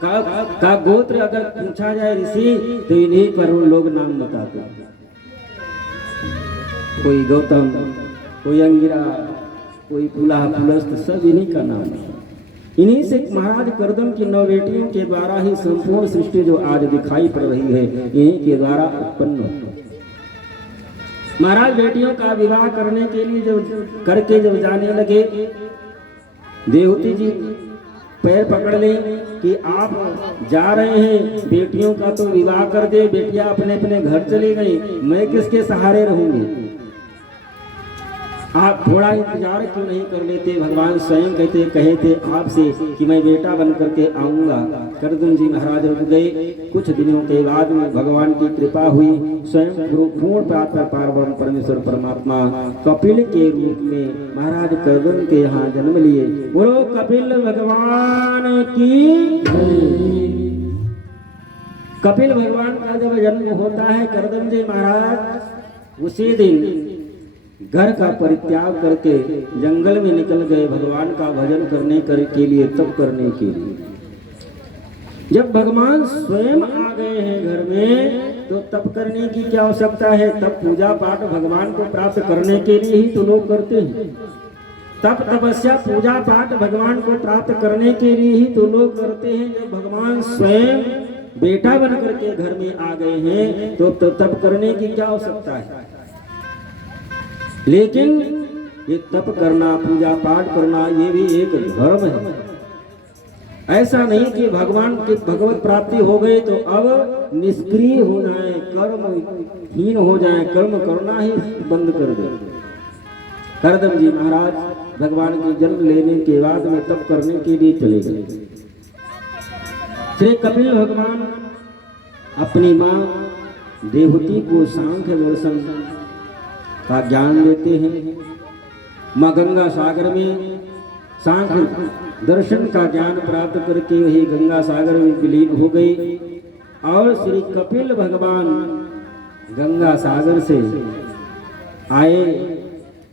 का गोत्र अगर पूछा जाए ऋषि तो इन्हीं पर लोग नाम बताते हैं। कोई गौतम, कोई अंगिरा, कोई पुलाह, पुलस्त, सब इन्हीं का नाम है। इन्हीं से महाराज करदम की 9 बेटियों के द्वारा ही संपूर्ण सृष्टि जो आज दिखाई पड़ रही है, इन्हीं के द्वारा उत्पन्न होती है। महाराज बेटियों का विवाह करने के लिए जब जाने लगे, देवहूति जी पैर पकड़ ले कि आप जा रहे हैं, बेटियों का तो विवाह कर दे, बेटियां अपने अपने घर चली गई, मैं किसके सहारे रहूंगी? आप थोड़ा इंतजार क्यों नहीं कर लेते? भगवान स्वयं कहे थे आपसे कि मैं बेटा बन करके आऊंगा। करदम जी महाराज रुक गए। कुछ दिनों के बाद में भगवान की कृपा हुई, स्वयं पूर्ण प्रातः पार्वण परमेश्वर परमात्मा कपिल के रूप में महाराज करदम के यहाँ जन्म लिए। बोलो कपिल भगवान की। कपिल भगवान का जब जन्म होता है, करदम जी महाराज उसी दिन घर का परित्याग करके जंगल में निकल गए भगवान का भजन करने के लिए, तप करने के लिए। जब भगवान स्वयं आ गए हैं घर में तो तप करने की क्या आवश्यकता है? तप पूजा पाठ भगवान को प्राप्त करने के लिए ही तो लोग करते हैं। तप तपस्या पूजा पाठ भगवान को प्राप्त करने के लिए ही तो लोग करते हैं। जब भगवान स्वयं बेटा बन करके घर में आ गए हैं तो तप करने की क्या आवश्यकता है? लेकिन ये तप करना, पूजा पाठ करना, ये भी एक धर्म है। ऐसा नहीं कि भगवान की भगवत प्राप्ति हो गई तो अब निष्क्रिय हो जाए, कर्महीन हो जाए, कर्म करना ही बंद कर दे। करदम जी महाराज भगवान की जन्म लेने के बाद में तप करने के लिए चले गए। श्री कपिल भगवान अपनी माँ देवहूति को सांख्य दर्शन का ज्ञान देते हैं। माँ गंगा सागर में सांख्य दर्शन का ज्ञान प्राप्त करके वही गंगा सागर में विलीन हो गई और श्री कपिल भगवान गंगा सागर से आए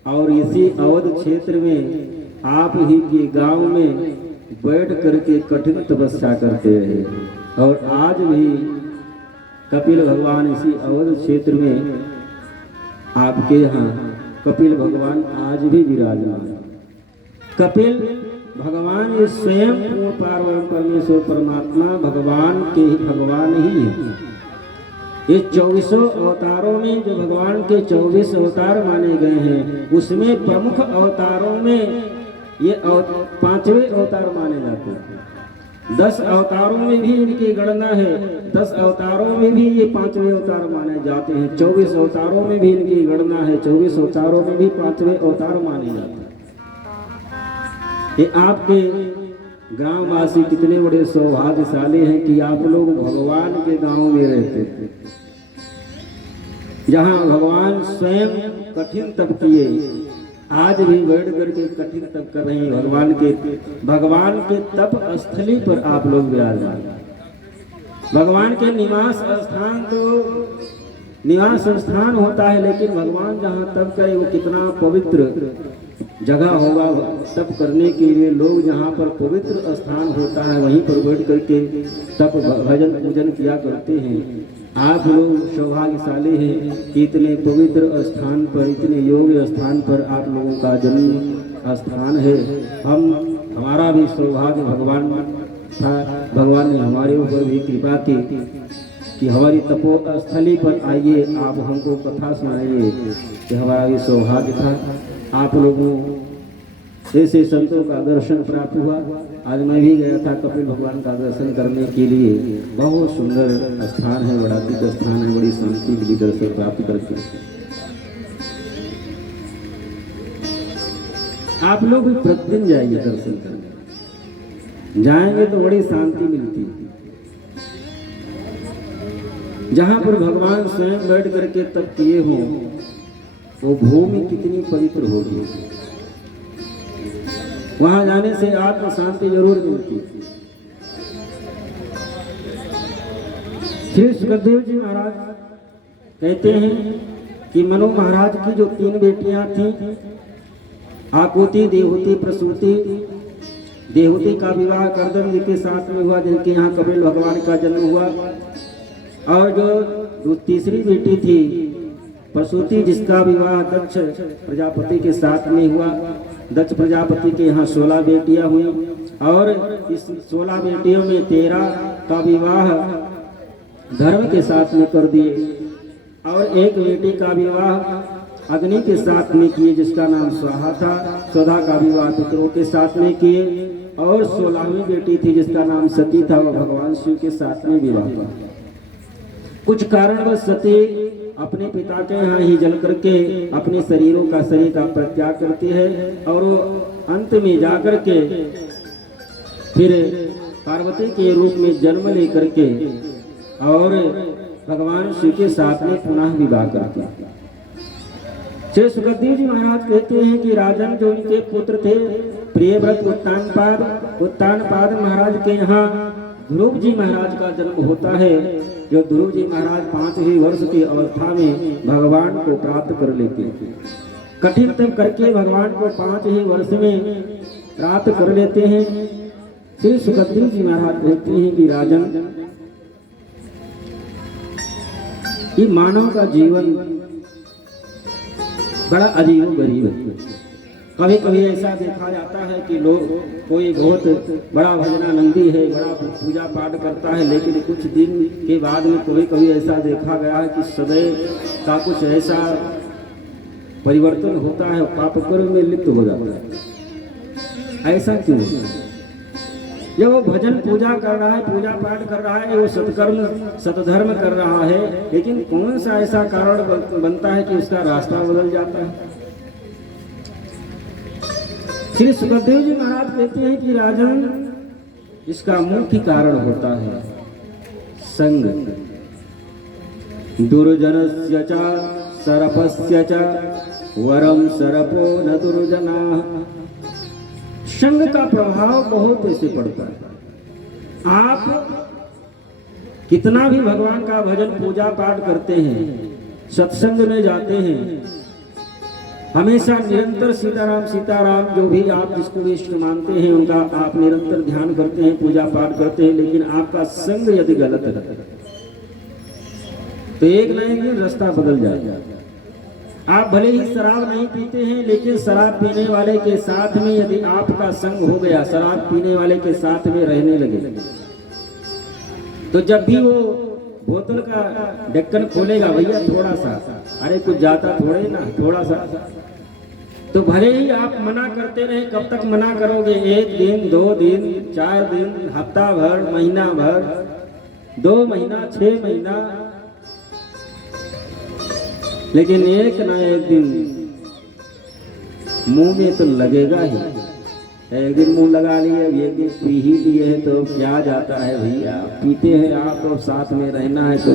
और इसी अवध क्षेत्र में आप ही के गांव में बैठ करके कठिन तपस्या करते रहे और आज भी कपिल भगवान इसी अवध क्षेत्र में आपके यहाँ कपिल भगवान आज भी विराजमान। कपिल भगवान ये स्वयं पूर्ण पार्वती परमेश्वर परमात्मा भगवान के भगवान ही है। ये 24 अवतारों में जो भगवान के 24 अवतार माने गए हैं उसमें प्रमुख अवतारों में ये 5वें अवतार माने जाते हैं। 10 अवतारों में भी इनकी गणना है, 10 अवतारों में भी ये 5वें अवतार माने जाते हैं। 24 अवतारों में भी इनकी गणना है, 24 अवतारों में भी 5वें अवतार माने जाते हैं। ये आपके ग्रामवासी कितने बड़े सौभाग्यशाली हैं कि आप लोग भगवान के गांव में रहते थे, जहां भगवान स्वयं कठिन तप किए, आज भी बैठ करके कठिन तप कर रहे हैं। भगवान के तप स्थली पर आप लोग विराजमान। भगवान के निवास स्थान होता है, लेकिन भगवान जहाँ तप करे वो कितना पवित्र जगह होगा तप करने के लिए। लोग जहाँ पर पवित्र स्थान होता है वहीं पर बैठ करके तप भजन पूजन किया करते हैं। आप लोग सौभाग्यशाली हैं कि इतने पवित्र स्थान पर, इतने योग्य स्थान पर आप लोगों का जन्म स्थान है। हमारा भी सौभाग्य भगवान था, भगवान ने हमारे ऊपर भी कृपा की कि हमारी तपोस्थली पर आइए, आप हमको कथा सुनाइए, कि हमारा भी सौभाग्य था। आप लोगों ऐसे संतों का दर्शन प्राप्त हुआ। आज मैं भी गया था कपिल भगवान का दर्शन करने के लिए। बहुत सुंदर स्थान है, बड़ा दिव्य स्थान है, बड़ी शांति मिली दर्शन प्राप्त करके। आप लोग भी प्रतिदिन जाइए दर्शन करने, जाएंगे तो बड़ी शांति मिलती है। जहाँ पर भगवान स्वयं बैठ करके तप किए हों वो भूमि कितनी पवित्र होगी। वहां जाने से आत्म शांति जरूर मिलती। श्री सुखदेव जी महाराज कहते हैं कि मनु महाराज की जो 3 बेटियां थीं, आकुति, देवहूति, प्रसूति। देवहूति का विवाह करदम जी के साथ में हुआ, जिनके यहाँ कपिल भगवान का जन्म हुआ। और जो तीसरी बेटी थी प्रसूति, जिसका विवाह दक्ष प्रजापति के साथ में हुआ। दक्ष प्रजापति के यहाँ 16 बेटियां हुई और इस 16 बेटियों में 13 का विवाह धर्म के साथ में कर दिए और एक बेटी का विवाह अग्नि के साथ में किए, जिसका नाम स्वाहा था। स्वधा का विवाह पितरों के साथ में किए और 16वीं बेटी थी जिसका नाम सती था, वह भगवान शिव के साथ में विवाह था। कुछ कारणवश सती अपने पिता के यहाँ ही जल करके अपने शरीर का परित्याग करती है और वो अंत में जाकर के फिर पार्वती के रूप में जन्म लेकर के और भगवान शिव के साथ में पुनः विवाह करती है। श्री सुखदेव जी महाराज कहते हैं कि राजन जो इनके पुत्र थे प्रियव्रत उत्तानपाद महाराज के यहाँ ध्रुव जी महाराज का जन्म होता है। जो ध्रुव जी महाराज 5 ही वर्ष की अवस्था में भगवान को प्राप्त कर लेते हैं। कठिन तप करके भगवान को 5 ही वर्ष में प्राप्त कर लेते हैं। श्री सुखदेव जी महाराज कहते हैं कि राजन, ये मानव का जीवन बड़ा अजीब गरीब है। कभी कभी ऐसा देखा जाता है कि लोग कोई बहुत बड़ा भजनानंदी है, बड़ा पूजा पाठ करता है, लेकिन कुछ दिन के बाद में कभी कभी ऐसा देखा गया है कि सदैव का कुछ ऐसा परिवर्तन होता है, पाप कर्म में लिप्त हो जाता है। ऐसा क्यों? जब वो भजन पूजा कर रहा है, पूजा पाठ कर रहा है, वो सत्कर्म सतधर्म कर रहा है, लेकिन कौन सा ऐसा कारण बनता है कि उसका रास्ता बदल जाता है? श्री सुखदेव जी महाराज कहते हैं कि राजन, इसका मुख्य कारण होता है संग। दुर्जनस्य च सर्पस्य च वरम सर्पो न दुर्जना। संग का प्रभाव बहुत ऐसे पड़ता है। आप कितना भी भगवान का भजन पूजा पाठ करते हैं, सत्संग में जाते हैं, हमेशा निरंतर सीताराम सीताराम जो भी आप जिसको इष्ट मानते हैं उनका आप निरंतर ध्यान करते हैं, पूजा पाठ करते हैं, लेकिन आपका संग यदि गलत है तो एक न एक दिन रास्ता बदल जाएगा। आप भले ही शराब नहीं पीते हैं, लेकिन शराब पीने वाले के साथ में यदि आपका संग हो गया, शराब पीने वाले के साथ में रहने लगे, तो जब भी वो बोतल का ढक्कन खोलेगा, भैया थोड़ा सा, अरे कुछ जाता थोड़े ना, थोड़ा सा, तो भले ही आप मना करते रहे, कब तक मना करोगे? 1 दिन, 2 दिन, 4 दिन, हफ्ता भर, महीना भर, 2 महीना, 6 महीना, लेकिन एक ना एक दिन मुंह में तो लगेगा ही। एक दिन मुंह लगा लिए, एक दिन पी ही लिए है तो क्या जाता है भैया, पीते हैं आप तो साथ में रहना है तो।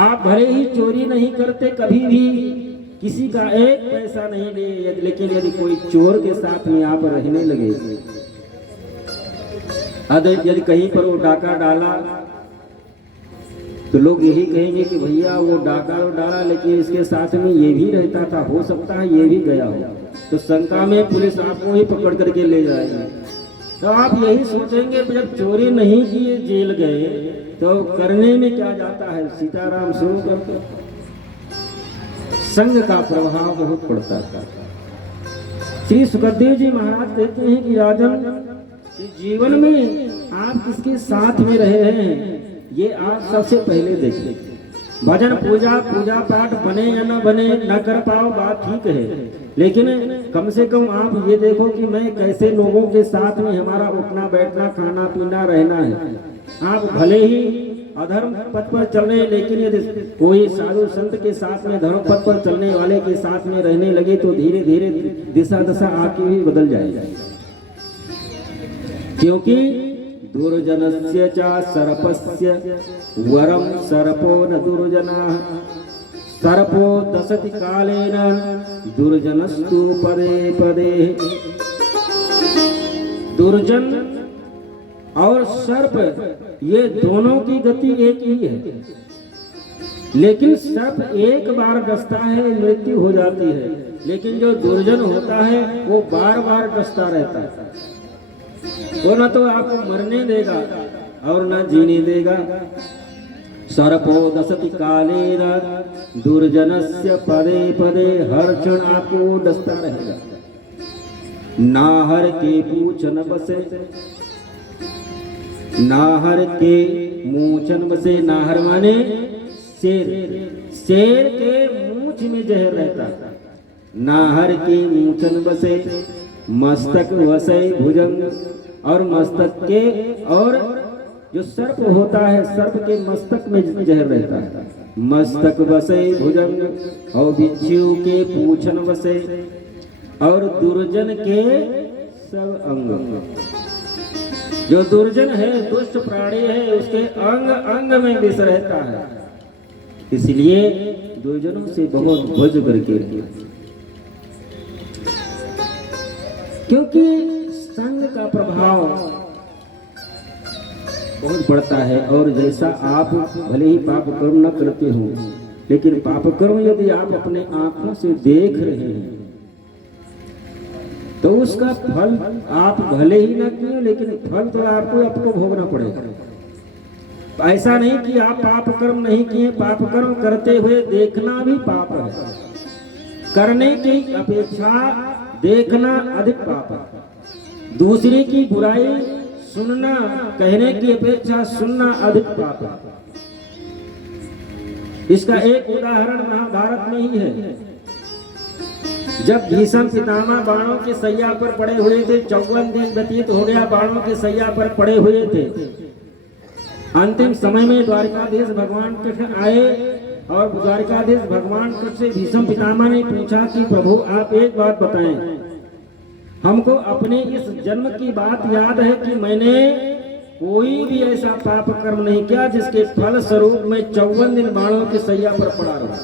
आप भले ही चोरी नहीं करते, कभी भी किसी का एक पैसा नहीं लिए, लेकिन यदि कोई चोर के साथ में आप रहने लगे, यदि कहीं पर वो डाका डाला तो लोग यही कहेंगे कि भैया वो डाका डाला, लेकिन इसके साथ में ये भी रहता था, हो सकता है ये भी गया हो, तो शंका में पुलिस आपको ही पकड़ करके ले जाएगी। तो आप यही सोचेंगे जब चोरी नहीं किए जेल गए तो करने में क्या जाता है, सीताराम शुरू करते। संग का प्रभाव बहुत पड़ता था। श्री सुखदेव जी महाराज कहते हैं कि राजन, जीवन में आप किसके साथ में रहे हैं ये आप सबसे पहले देखिए। भजन पूजा पाठ बने या न बने, न कर पाओ बात ठीक है, लेकिन कम से कम आप ये देखो कि मैं कैसे लोगों के साथ में हमारा उठना बैठना खाना पीना रहना है। आप भले ही अधर्म पथ पर चल रहे, लेकिन यदि कोई साधु संत के साथ में धर्म पथ पर चलने वाले के साथ में रहने लगे तो धीरे धीरे दिशा दशा आपकी भी बदल जाएगी। क्योंकि दुर्जनस्य च सर्पस्य वरम सर्पो न दुर्जनः। सर्पो दशति कालेन दुर्जनस्तु पदे पदे। दुर्जन और सर्प ये दोनों की गति एक ही है, लेकिन सर्प एक बार डसता है मृत्यु हो जाती है, लेकिन जो दुर्जन होता है वो बार बार डसता रहता है। वो न तो आपको मरने देगा और न जीने देगा। सर्पो दशति कालेन दुर्जनस्य पदे पदे, हर क्षण आपको डसता रहेगा। नाहर के पूछ न बसे, नाहर के मूंछन बसे। नाहर माने शेर, शेर के मूंछ में जहर रहता है। नाहर की मूंछन बसे, मस्तक वसे भुजंग, और मस्तक के, और जो सर्प होता है सर्प के मस्तक में जहर रहता है। मस्तक वसे भुजंग, और बिच्छू के पूछन वसे, और दुर्जन के सब अंग। जो दुर्जन है, दुष्ट प्राणी है, उसके अंग अंग में विष रहता है। इसलिए दुर्जनों से बहुत बच करके रहिए, क्योंकि संग का प्रभाव बहुत बढ़ता है। और जैसा आप भले ही पाप कर्म न करते हो, लेकिन पाप कर्म यदि आप अपने आंखों से देख रहे हैं तो उसका फल आप भले ही न किए, लेकिन फल तो आपको भोगना पड़ेगा। ऐसा नहीं कि आप पाप कर्म नहीं किए, पाप कर्म करते हुए देखना भी पाप है। करने की अपेक्षा देखना अधिक पाप है। दूसरे की बुराई सुनना, कहने की अपेक्षा सुनना अधिक पाप है। इसका एक उदाहरण महाभारत में ही है। जब भीषम पितामह बाणों के सैया पर पड़े हुए थे, 54 दिन व्यतीत हो गया बाणों के सैया पर पड़े हुए थे। अंतिम समय में द्वारकाधीश भगवान कृष्ण आए और द्वारकाधीश भगवान कृष्ण से भीषम पितामह ने पूछा कि प्रभु आप एक बात बताएं, हमको अपने इस जन्म की बात याद है कि मैंने कोई भी ऐसा पाप कर्म नहीं किया जिसके फल स्वरूप मैं 54 दिन बाणों की सैया पर पड़ा रहा।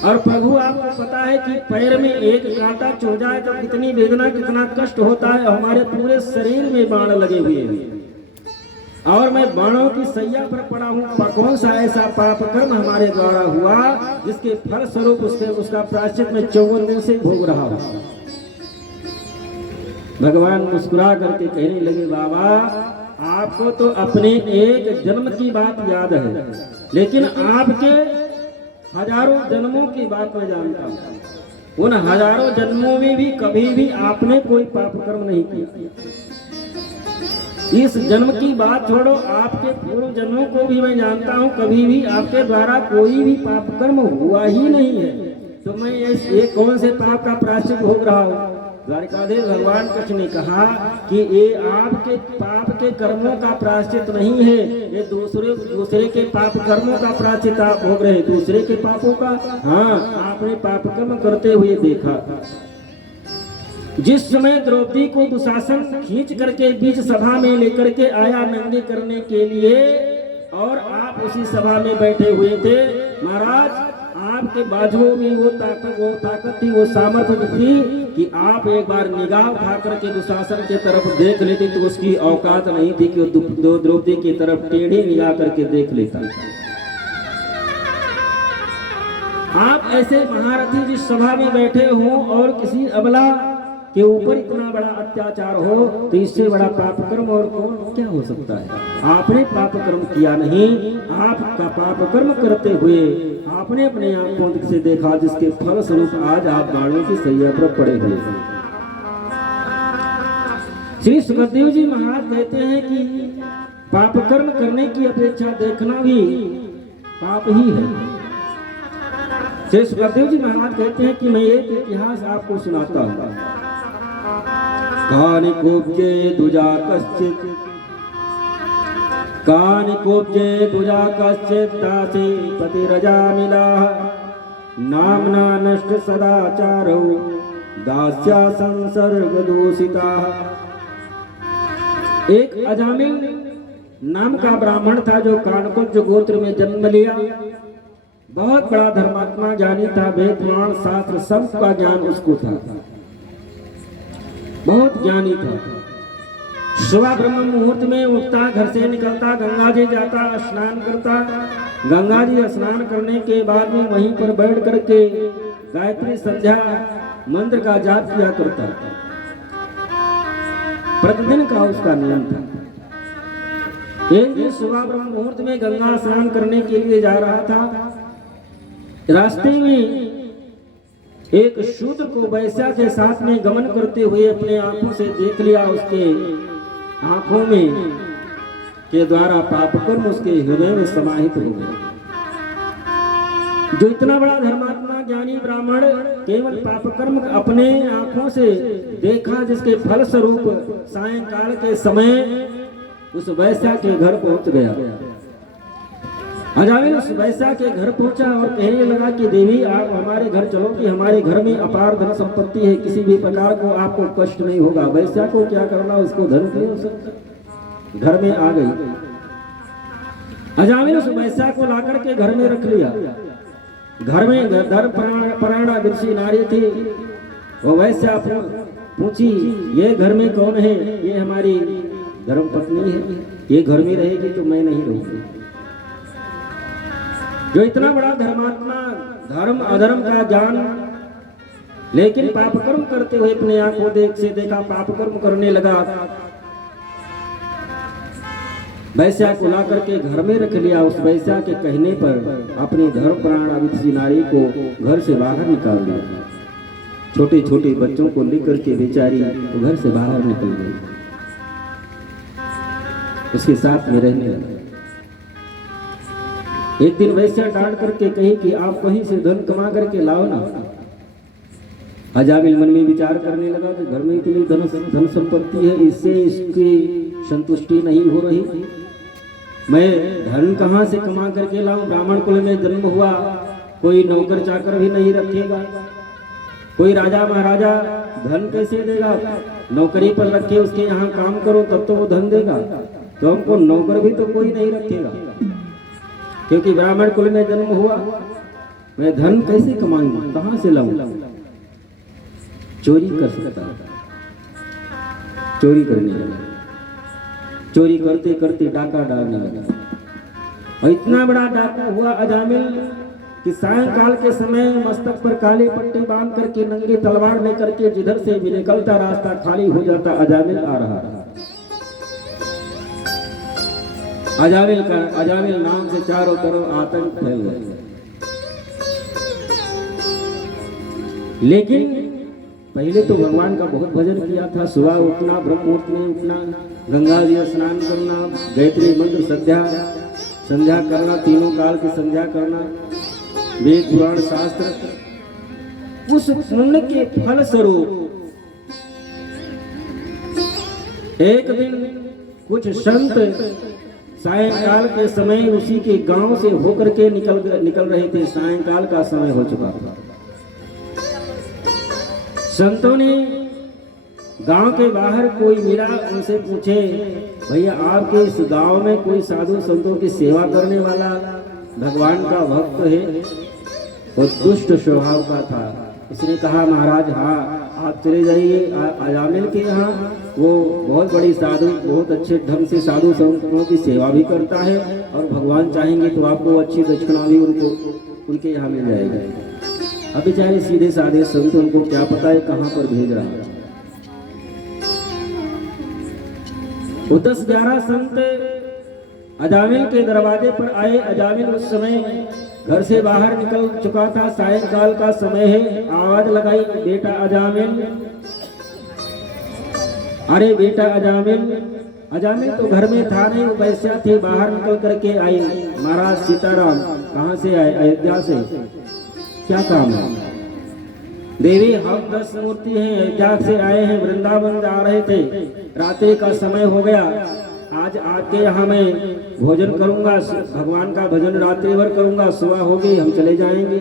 और प्रभु आपको पता है कि पैर में एक कांटा चुभ जाए तो कितनी वेदना कितना कष्ट होता है। हमारे पूरे शरीर में बाण लगे हुए हैं और मैं बाणों की सैया पर पड़ा हूँ। कौन सा ऐसा पाप कर्म हमारे द्वारा हुआ जिसके फल स्वरूप उसका प्रायश्चित मैं 54 दिन से भोग रहा हूँ। भगवान मुस्कुरा करके कहने लगे, बाबा आपको तो अपने एक जन्म की बात याद है, लेकिन आपके हजारों जन्मों की बात मैं जानता हूँ। उन हजारों जन्मों में भी कभी भी आपने कोई पाप कर्म नहीं किया। इस जन्म की बात छोड़ो, आपके पूर्व जन्मों को भी मैं जानता हूँ, कभी भी आपके द्वारा कोई भी पाप कर्म हुआ ही नहीं है। तो मैं ये कौन से पाप का प्रायश्चित भोग रहा हूँ। द्वारकाधीश भगवान कृष्ण ने कहा कि ये आपके पाप के कर्मों का प्रायश्चित नहीं है, ये दूसरे के पाप कर्मों का प्रायश्चित आप भोग रहे हैं। दूसरे के पापों का, हाँ, आपने पाप कर्म करते हुए देखा। जिस समय द्रौपदी को दुशासन खींच करके बीच सभा में लेकर के आया नंगे करने के लिए और आप उसी सभा में बैठे हुए थे, महाराज आपके बाजुओं में वो ताकत थी, वो सामर्थ्य थी कि आप एक बार निगाह उठा करके दुशासन के तरफ देख लेते तो उसकी औकात नहीं थी कि वो द्रौपदी की तरफ टेढ़ी निगाह करके देख लेता। आप ऐसे महारथी जिस सभा में बैठे हो और किसी अबला के ऊपर इतना बड़ा अत्याचार हो तो इससे बड़ा पाप कर्म और कौन क्या हो सकता है। आपने पाप कर्म किया नहीं, आपका पाप कर्म करते हुए आपने अपने आंखों से देखा जिसके फल स्वरूप आज आप बाणों की सैया पर पड़े हुए हैं। श्री सुखदेव जी महाराज कहते हैं कि पाप कर्म करने की अपेक्षा देखना भी पाप ही है। श्री सुखदेव जी महाराज कहते हैं कि मैं एक इतिहास आपको सुनाता हूँ। कानिकोब्जे दुजा कश्चित् दासी पतिरजा मिला नामना नष्ट सदाचारो दास्या संसर्ग दूषिता। एक अजामिल नाम का ब्राह्मण था जो कानकुब्ज गोत्र में जन्म लिया। बहुत बड़ा धर्मात्मा ज्ञानी था, वेद पुराण शास्त्र सब का ज्ञान उसको था, बहुत ज्ञानी था। सुबह ब्रह्म मुहूर्त में उठता, घर से निकलता, गंगा जी जाता, स्नान करता। गंगा जी स्नान करने के बाद में वहीं पर बैठ करके गायत्री संध्या मंत्र का जाप किया करता। प्रतिदिन का उसका नियम था। एक दिन सुबह ब्रह्म मुहूर्त में गंगा स्नान करने के लिए जा रहा था। रास्ते में एक शूद्र को वैश्या के साथ में गमन करते हुए अपने आंखों से देख लिया। उसके आंखों में के द्वारा पाप कर्म उसके हृदय में समाहित हो गए। जो इतना बड़ा धर्मात्मा ज्ञानी ब्राह्मण केवल पाप कर्म अपने आंखों से देखा, जिसके फल स्वरूप सायंकाल के समय उस वैश्या के घर पहुंच गया। अजामिल उस वैश्या के घर पहुंचा और कहने लगा कि देवी आप हमारे घर चलो कि हमारे घर में अपार धन संपत्ति है, किसी भी प्रकार को आपको कष्ट नहीं होगा। वैश्या को क्या करना, उसको धन नहीं हो सकता। घर में आ गई। अजामिल उस वैश्या को लाकर के घर में रख लिया। घर में धर्मपरायणा विदुषी नारी थी। वो वैश्या पूछी, ये घर में कौन है? ये हमारी धर्म पत्नी है, ये घर में रहेगी तो मैं नहीं रहूंगी। जो इतना बड़ा धर्मात्मा, धर्म अधर्म का ज्ञान, लेकिन पाप कर्म करते हुए अपने आंखों से देखा, पाप कर्म करने लगा। वैश्या को ला करके घर में रख लिया। उस वैश्या के कहने पर अपनी धर्म प्राण विदुषी नारी को घर से बाहर निकाल दिया। छोटे छोटे बच्चों को लेकर के बेचारी तो घर से बाहर निकल गई, उसके साथ में रहने लगा। एक दिन वैश्या डांट करके कही कि आप कहीं से धन कमा करके लाओ ना। अजामिल मन में विचार करने लगा कि घर में इतनी धन संपत्ति है, इससे इसकी संतुष्टि नहीं हो रही। मैं धन कहाँ से कमा करके लाऊं? ब्राह्मण कुल में जन्म हुआ, कोई नौकर चाकर भी नहीं रखेगा, कोई राजा महाराजा धन कैसे देगा? नौकरी पर रखे, उसके यहाँ काम करो तब तो वो धन देगा, तो हमको नौकर भी तो कोई नहीं रखेगा। क्योंकि ब्राह्मण कुल में जन्म हुआ, मैं धन कैसे कमाऊंगा, कहाँ से लाऊं? चोरी कर सकता, चोरी करने लगा। चोरी करते करते डाका डालने लगा, और इतना बड़ा डाका हुआ अजामिल कि सायंकाल के समय मस्तक पर काले पट्टे बांध करके नंगे तलवार लेकर के जिधर से भी निकलता रास्ता खाली हो जाता, अजामिल आ रहा था। अजामिल नाम से चारों तरफ आतंक फैल गया। लेकिन पहले तो भगवान का बहुत भजन किया था। सुबह उठना, ब्रह्म मुहूर्त में उठना, गंगा जी स्नान करना, गायत्री मंत्र संध्या करना, तीनों काल की संध्या करना, वेद पुराण शास्त्र, उस पुण्य के फल स्वरूप एक दिन कुछ संत सायंकाल के समय उसी के गांव से होकर के निकल रहे थे। सायंकाल का समय हो चुका था। संतों ने गांव के बाहर कोई मिला, उनसे पूछे, भैया आपके इस गांव में कोई साधु संतों की सेवा करने वाला भगवान का भक्त है? वो दुष्ट स्वभाव का था। उसने कहा, महाराज हाँ, आप चले जाइए अजामिल के यहाँ, वो बहुत बड़ी साधु, बहुत अच्छे ढंग से साधु संतों की सेवा भी करता है, और भगवान चाहेंगे तो आपको अच्छी दक्षिणा भी उनके यहाँ मिल जाएगी। अब बेचारे सीधे साधे संत, उनको क्या पता है कहाँ पर भेज रहा है। वो 10-11 संत अजामिल के दरवाजे पर आए। अजामिल उस समय घर से बाहर निकल चुका था, सायंकाल का समय है। आवाज लगाई, बेटा अजामिल, अरे बेटा अजामिल। अजामिल तो घर में था नहीं, वो वैश्या थे, बाहर निकल करके आई। महाराज सीताराम, कहाँ से आए? अयोध्या से। क्या काम है? देवी हम 10 मूर्ति हैं, अयोध्या से आए हैं, वृंदावन जा रहे थे, रात्रि का समय हो गया, आज आपके यहाँ मैं भोजन करूंगा, भगवान का भजन रात्रि भर करूंगा, सुबह होगी हम चले जाएंगे।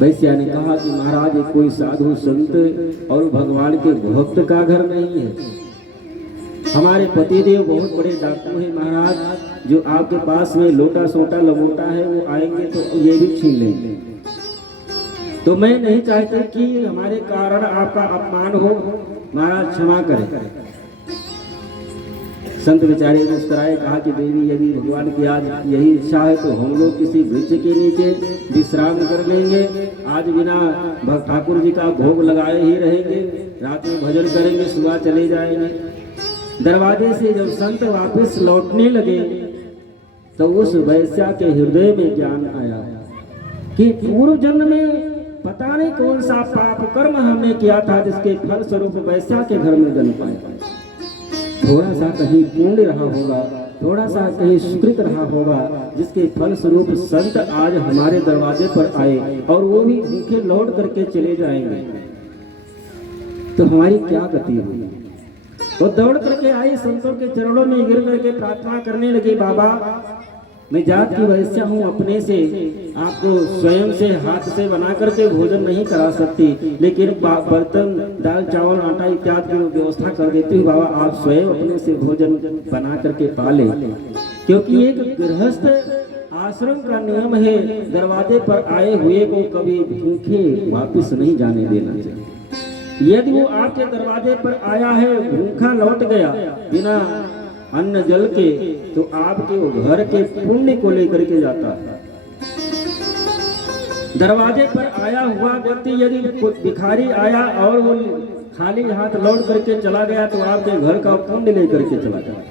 वैश्या ने कहा कि महाराज, ये कोई साधु संत और भगवान के भक्त का घर नहीं है। हमारे पतिदेव बहुत बड़े डाकू हैं महाराज, जो आपके पास में लोटा सोटा लंगोटा है, वो आएंगे तो ये भी छीन लेंगे। तो मैं नहीं चाहती कि हमारे कारण आपका अपमान हो, महाराज क्षमा करें। संत बेचारे मुस्कुराए, कहा कि देवी, यदि भगवान की आज यही इच्छा है तो हम लोग किसी वृक्ष के नीचे विश्राम कर लेंगे, आज बिना ठाकुर जी का भोग लगाए ही रहेंगे, रात में भजन करेंगे, सुबह चले जाएंगे। दरवाजे से जब संत वापस लौटने लगे तो उस वैश्या के हृदय में ज्ञान आया कि पूर्व जन्म में पता नहीं कौन सा पाप कर्म हमने किया था, जिसके फल स्वरूप वैश्या के घर में जन्म पाया। थोड़ा सा कहीं पुण्य रहा होगा, थोड़ा सा कहीं सुकृत रहा होगा, जिसके फल स्वरूप संत आज हमारे दरवाजे पर आए और वो भी भूखे लौट करके चले जाएंगे, तो हमारी क्या गति होगी। वो दौड़ करके आई, संतों के चरणों में गिर करके प्रार्थना करने लगे, बाबा मैं जात की वैश्या हूँ, अपने से आपको स्वयं से हाथ से बना करके भोजन नहीं करा सकती, लेकिन बर्तन, दाल, चावल, आटा इत्यादि की व्यवस्था कर देती हूँ। बाबा आप स्वयं अपने से भोजन बना करके पाले, क्योंकि एक गृहस्थ आश्रम का नियम है, दरवाजे पर आए हुए को कभी भूखे वापिस नहीं जाने देना चाहिए। यदि वो आपके दरवाजे पर आया है, भूखा लौट गया बिना अन्न जल के, तो आपके वो घर के पुण्य को लेकर के जाता है। दरवाजे पर आया हुआ व्यक्ति यदि भिखारी आया और वो खाली हाथ लौट करके चला गया, तो आपके घर का पुण्य लेकर के चला गया।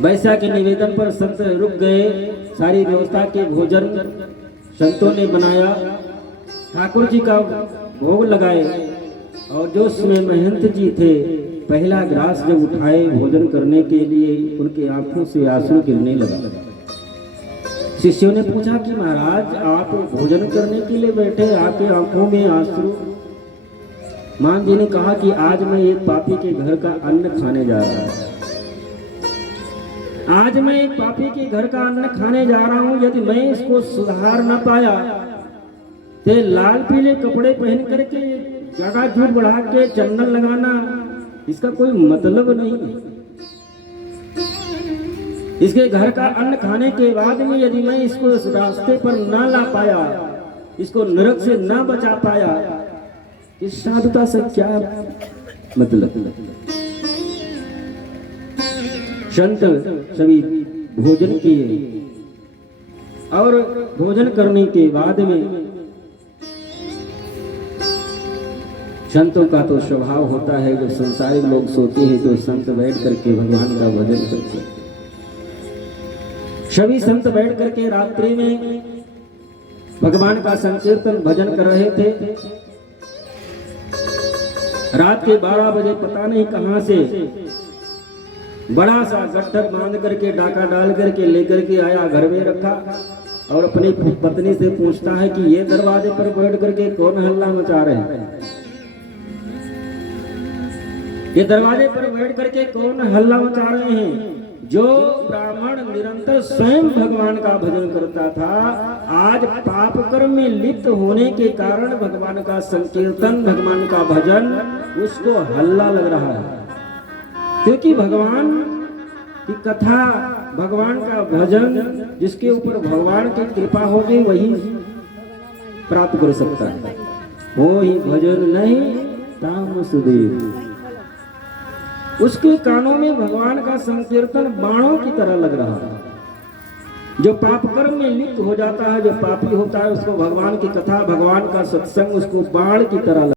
वैश्या के निवेदन पर संत रुक गए। सारी व्यवस्था के भोजन संतों ने बनाया, ठाकुर जी का भोग लगाए, और जो उसमें महंत जी थे, पहला ग्रास जब उठाए भोजन करने के लिए, उनके आंखों से आंसू गिरने लगा। शिष्यों ने पूछा कि महाराज आप भोजन करने के लिए बैठे, आपके आंखों में आंसू। मान जी ने कहा कि आज मैं एक पापी के घर का अन्न खाने जा रहा हूं। आज मैं एक पापी के घर का अन्न खाने जा रहा हूं। यदि मैं इसको सुधार न पाया तो लाल पीले कपड़े पहन करके जगह झूठ बढ़ा के चंदन लगाना, इसका कोई मतलब नहीं है। इसके घर का अन्न खाने के बाद में यदि मैं इसको इस रास्ते पर ना ला पाया, इसको नरक से ना बचा पाया, इस साधुता से क्या मतलब। संत सभी भोजन किए और भोजन करने के बाद में संतों का तो स्वभाव होता है, जो संसारी लोग सोते हैं तो संत बैठ करके भगवान का भजन करते हैं। सभी संत बैठ करके रात्रि में भगवान का संकीर्तन भजन कर रहे थे। रात के 12 बजे पता नहीं कहां से बड़ा सा गट्ठर बांध करके डाका डाल करके लेकर के आया, घर में रखा और अपनी पत्नी से पूछता है कि ये दरवाजे पर बैठ करके कौन हल्ला मचा रहे हैं, ये दरवाजे पर बैठ करके कौन हल्ला मचा रहे हैं। जो ब्राह्मण निरंतर स्वयं भगवान का भजन करता था, आज पाप कर्म में लिप्त होने के कारण भगवान का संकीर्तन, भगवान का भजन उसको हल्ला लग रहा है। क्योंकि भगवान की कथा, भगवान का भजन, जिसके ऊपर भगवान की कृपा होगी वही प्राप्त कर सकता है। वो ही भजन नहीं ताम सुदेव। उसके कानों में भगवान का संकीर्तन बाणों की तरह लग रहा है। जो पाप कर्म में लिप्त हो जाता है, जो पापी होता है, उसको भगवान की कथा, भगवान का सत्संग उसको बाण की तरह